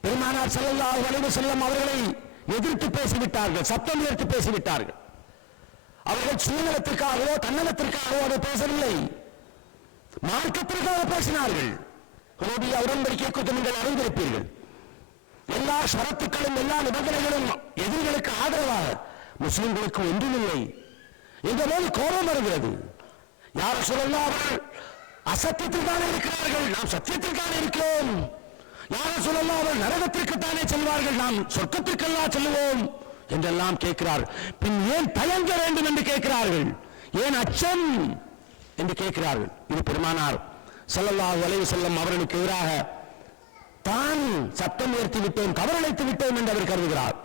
பெருமானார் ஸல்லல்லாஹு அலைஹி வஸல்லம் அவர்களை எதிர்த்து பேசிவிட்டார்கள், சத்தம் உயர்த்தி பேசிவிட்டார்கள். அவர்கள் சுயநலத்திற்காகவோ தன்னலத்திற்காகவோ அதை பேசவில்லை, மார்க்கத்திற்காக பேசினார்கள். ஹுதைபியா உடன்படிக்கை குறித்து நீங்கள் அறிந்திருப்பீர்கள். எல்லா ஷரத்துக்களும், எல்லா நிபந்தனைகளும் எதிரிகளுக்கு ஆதரவாக, முஸ்லிம்களுக்கு ஒன்றுமில்லை. இந்த போது கோபம் வருகிறது. யார் சொல்லலாம், அவர்கள் அசத்தியத்தில் தானே இருக்கிறார்கள், நாம் சத்தியத்தில் தானே இருக்கிறோம். யார் சொல்லலாம், அவர்கள் நரகத்திற்கு தானே செல்வார்கள், நாம் சொர்க்கத்திற்கெல்லாம் செல்வோம் என்றெல்லாம் கேட்கிறார். பின் ஏன் தயங்க வேண்டும் என்று கேட்கிறார்கள், ஏன் அச்சம் என்று கேட்கிறார்கள். இது பெருமானார் ஸல்லல்லாஹு அலைஹி வஸல்லம் அவர்களுக்கு எதிராக தான் சத்தம் உயர்த்தி விட்டோம், கவரழைத்து விட்டோம் என்று அவர் கருதுகிறார்.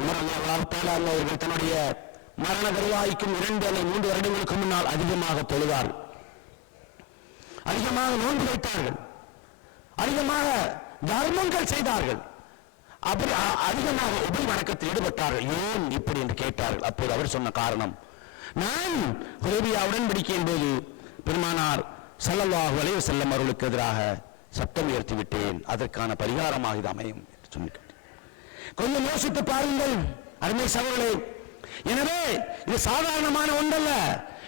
உமர் ரலியல்லாஹு தஆலா அவர்கள் தன்னுடைய மரண வருவாய்க்கும் 2 அல்லது 3 வருடங்களுக்கு முன்னால் அதிகமாக தொழுதார்கள், அதிகமாக நோன்பு வைத்தார்கள், அதிகமாக தர்மங்கள் செய்தார்கள், அதிகமாக உபரி வணக்கத்தில் ஈடுபட்டார்கள். ஏன் இப்படி என்று கேட்டார்கள். அப்போது அவர் சொன்ன காரணம், நான் ஹுதைபியா உடன்படிக்கையின் போது பெருமானார் ஸல்லல்லாஹு அலைஹி வஸல்லம் அவர்களுக்கு எதிராக சத்தம் உயர்த்தி விட்டேன், அதற்கான பரிகாரமாக இது அமையும் என்று சொன்னேன். கொஞ்சம் யோசித்து பாருங்கள் அருமை சகோதரர்களே. எனவே இது சாதாரணமான ஒன்றல்ல,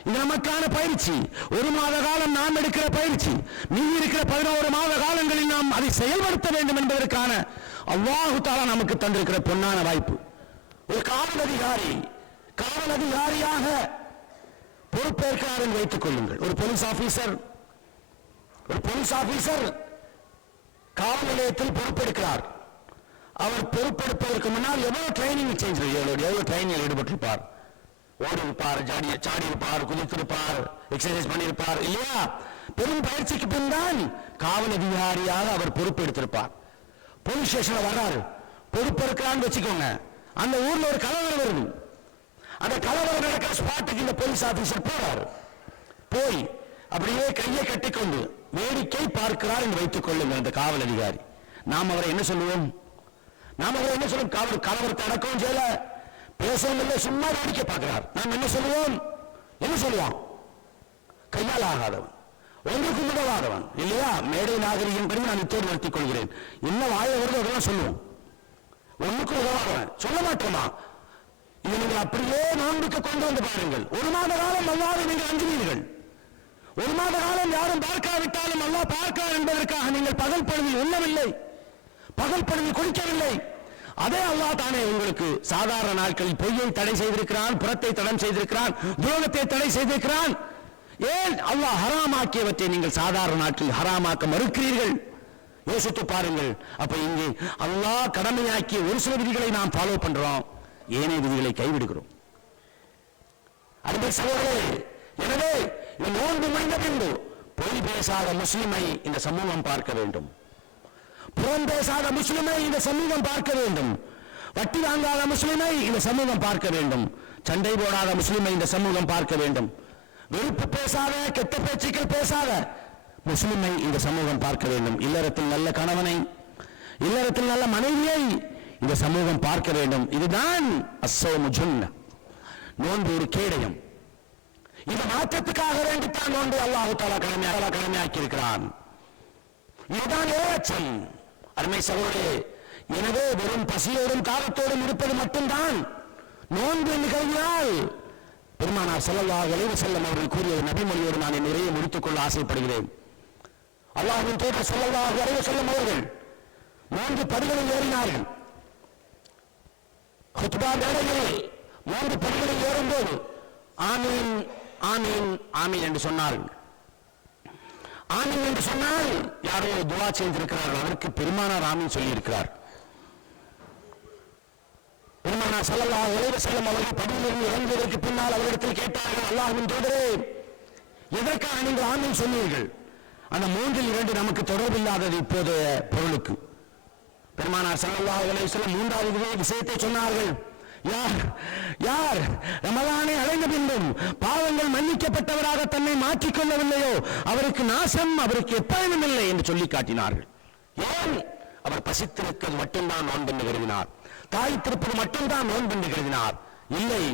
இது நமக்கான பயிற்சி. ஒரு மாத காலம் நாம் எடுக்கிற பயிற்சி, மீதி இருக்கிற 11 மாத காலங்களில் நாம் அதை செயல்படுத்த வேண்டும் என்பதற்கான அல்லாஹ் தஆலா நமக்கு தந்திருக்கிற பொன்னான வாய்ப்பு. ஒரு காவல் அதிகாரியாக பொறுப்பேற்கிறார் என்று வைத்துக் கொள்ளுங்கள். ஒரு போலீஸ் ஆபீசர் காவல் நிலையத்தில் பொறுப்பெடுக்கிறார். அவர் பொறுப்பெடுப்பதற்கு முன்னால் எவ்வளவு ட்ரைனிங் ஈடுபட்டிருப்பார். ஓடி இருப்பார், சாடி இருப்பார், குதித்திருப்பார், எக்ஸசைஸ் பண்ணியிருப்பார் இல்லையா? பெரும் பயிற்சிக்கு பின் தான் காவல் அதிகாரியாக அவர் பொறுப்பெடுத்திருப்பார். போலீஸ் ஸ்டேஷன்ல வர்றாரு, பொறுப்பெடுக்கிறான்னு வச்சுக்கோங்க. அந்த ஊர்ல ஒரு கலவரம் வருது. அந்த கலவரம் நடக்கிற ஸ்பாட்டுக்கு இந்த போலீஸ் ஆபீசர் போறாரு. போய் அப்படியே கையை கட்டிக்கொண்டு வேடிக்கை பார்க்கிறார் என்று வைத்துக் கொள்ளுங்கள் அந்த காவல் அதிகாரி. நாம் அவரை என்ன சொல்லுவோம்? கலவரத்தை அடக்கவும் செய்யல, பேசவும் இல்லை, சும்மா வேடிக்கை பார்க்கிறார். நாம் என்ன சொல்லுவோம்? கையால் ஆகாதவன், ஒன்றுக்கு உதவாதவன் இல்லையா? மேடை நாகரிகம் படி நான் இத்தோடு நிறுத்திக் கொள்கிறேன். என்ன வாழ வருது அதெல்லாம் சொல்லுவோம். ஒன்றுக்கு உதவாதவன் சொல்ல மாட்டோமா? இது நீங்கள் அப்படியே நோன்புக்கு கொண்டு வந்து பாருங்கள். ஒரு மாத காலம் அல்லாஹ்வை நீங்கள் அஞ்சுவீர்கள். ஒரு மாத காலம் யாரும் பார்க்காவிட்டாலும் அல்லாஹ் பார்க்கிறார் என்பதற்காக நீங்கள் பகல் பொழுதில் உண்ணவில்லை, பகல் பொழுதில் குளிக்கவில்லை. அதே அல்லாஹ் தானே உங்களுக்கு சாதாரண நாட்களில் பொய்யை தடை செய்திருக்கிறான், புறத்தை தடம் செய்திருக்கிறான், துரோகத்தை தடை செய்திருக்கிறான். ஏன் அல்லாஹ் ஹராமாக்கியவற்றை நீங்கள் சாதாரண நாட்களில் ஹராமாக்க மறுக்கிறீர்கள்? யோசித்து பாருங்கள். அப்ப இங்கே அல்லாஹ் கடமையாக்கிய ஒரு சில விதிகளை நாம் ஃபாலோ பண்றோம், ஏனைய விதிகளை கைவிடுகிறோம். அன்பு சகோதரர்களே, எனவே நோன்பு முடிந்த பின்பு பொய் பேசாத முஸ்லிமை இந்த சமூகம் பார்க்க வேண்டும், புறம் பேசாத முஸ்லிமை இந்த சமூகம் பார்க்க வேண்டும், வட்டி வாங்காத முஸ்லிமை இந்த சமூகம் பார்க்க வேண்டும், சண்டை போடாத முஸ்லிமை இந்த சமூகம் பார்க்க வேண்டும், வெறுப்பு பேசாத, கெட்ட பேச்சுக்கள் பேசாத முஸ்லிமை இந்த சமூகம் பார்க்க வேண்டும், இல்லறத்தில் நல்ல கணவனை, இல்லறத்தில் நல்ல மனைவியை இந்த சமூகம் பார்க்க வேண்டும். இதுதான் அஸ்ஸௌமு ஜுன்னah, நோன்பு ஒரு கேடயம். இந்த மாற்றத்துக்காக வேண்டித்தான் நோன்பை அல்லாஹ் தஆலா கடமையாக்கி இருக்கிறான். இதுதான் ஏச்சம். அருமை சகோதரே, எனவே வெறும் பசியோடும் தாகத்தோடும் இருப்பது மட்டும்தான் நோன்பு என்று கருதினால், பெருமானார் ஸல்லல்லாஹு அலைஹி வஸல்லம் அவர்கள் கூறிய நபிமொழியோடு நான் என் நிறைய முடித்துக் கொள்ள ஆசைப்படுகிறேன். அல்லாஹ்வின் தூதர் ஸல்லல்லாஹு அலைஹி வஸல்லம் அவர்கள் 3 படிகளில் ஏறினார்கள். குத்பா மேடையில் 3 படிகளில் ஏறும்போது ஆமீன் ஆமீன் ஆமீன் என்று சொன்னார்கள். ஆமீன் என்று சொன்னால் யாரோ துஆ செய்திருக்கிறார்கள், அதற்கு பெருமானார் ஆமீன் சொல்லி இருக்கிறார். பெருமானார் ஸல்லல்லாஹு அலைஹி வஸல்லம் அவர்கள் படியிலிருந்து இறங்குவதற்கு பின்னால் அவரிடத்தில் கேட்டார்கள், அல்லாஹ்வின் தூதரே, எதற்காக நீங்கள் ஆமீன் சொன்னீர்கள்? அந்த 3இல் 2 நமக்கு தொடர்பில்லாதது இப்போதைய பொருளுக்கு. பெருமானார் ஸல்லல்லாஹு அலைஹி வஸல்லம் 3வது விஷயத்தை சொன்னார்கள். யார் ரமலானை அடைந்த பின்பும் பாவங்கள் மன்னிக்கப்பட்டவராக தன்னை மாற்றிக்கொள்ளவில்லையோ அவருக்கு நாசம், அவருக்கு எப்பொழுதும் இல்லை என்று சொல்லி காட்டினார்கள். ஏன்? அவர் பசித்திருப்பது மட்டும்தான் நோன்பென்று கருதினார், தாய்த்திருப்பது மட்டும்தான் நோன்பென்று கருதினார். இல்லை,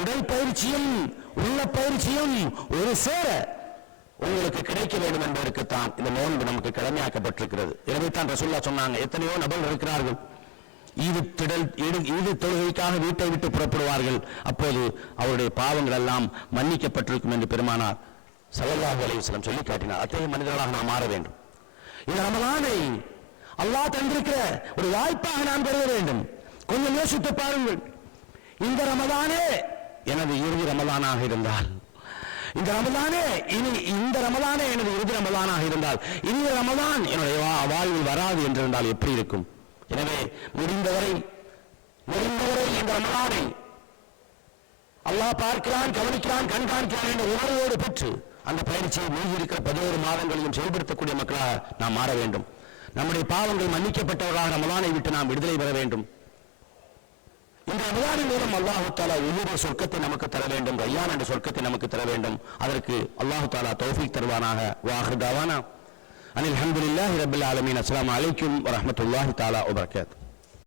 உடல் பயிற்சியும் உள்ள பயிற்சியும் ஒரு சேர உங்களுக்கு கிடைக்க வேண்டும் என்பதற்குத்தான் இந்த நோன்பு நமக்கு கடமையாக்கப்பட்டிருக்கிறது. எனவே தான் ரசூலுல்லாஹ் சொன்னாங்க, எத்தனையோ நபர்கள் இருக்கிறார்கள், ஈது தொழுகைக்காக வீட்டை விட்டு புறப்படுவார்கள், அப்போது அவருடைய பாவங்கள் எல்லாம் மன்னிக்கப்பட்டிருக்கும் என்று பெருமானார் ஸல்லல்லாஹு அலைஹி வஸல்லம் சொல்லி காட்டினார். அத்தகைய மனிதர்களாக நாம் மாற வேண்டும். இந்த ரமலானை அல்லாஹ் தந்திருக்கிற ஒரு வாய்ப்பாக நாம் கருத வேண்டும். கொஞ்சம் யோசித்து பாருங்கள். இந்த ரமலானே எனது இறுதி ரமலானாக இருந்தால், இந்த ரமலானே எனது இறுதி ரமலானாக இருந்தால், இந்த ரமலான் என்னுடைய வாழ்வில் வராது என்றிருந்தால் எப்படி இருக்கும்? எனவே முடிந்தவரை இந்த ரமலானை அல்லாஹ் பார்க்கிறான், கவனிக்கிறான், கண்காணிக்கிறான் என்ற உணர்வோடு பெற்று அந்த பயிற்சியை மீதி இருக்கிற 11 மாதங்களையும் செயல்படுத்தக்கூடிய மக்களாக நாம் மாற வேண்டும். நம்முடைய பாவங்கள் மன்னிக்கப்பட்டவர்களாக ரமலானை விட்டு நாம் விடுதலை பெற வேண்டும். இந்த ரமலானின் மூலம் அல்லாஹ் தஆலா உயர்ந்த சொர்க்கத்தை நமக்கு தர வேண்டும், ரய்யான் என்ற சொர்க்கத்தை நமக்கு தர வேண்டும். அதற்கு அல்லாஹ் தஆலா தௌஃபீக் தருவானாக. வாஹிர் தஅவானா அனில் ஹம்துலில்லாஹி ரப்பில் ஆலமீன். அஸ்ஸலாமு அலைக்கும் வரஹ்மத்துல்லாஹி தஆலா வபரகாத்துஹு.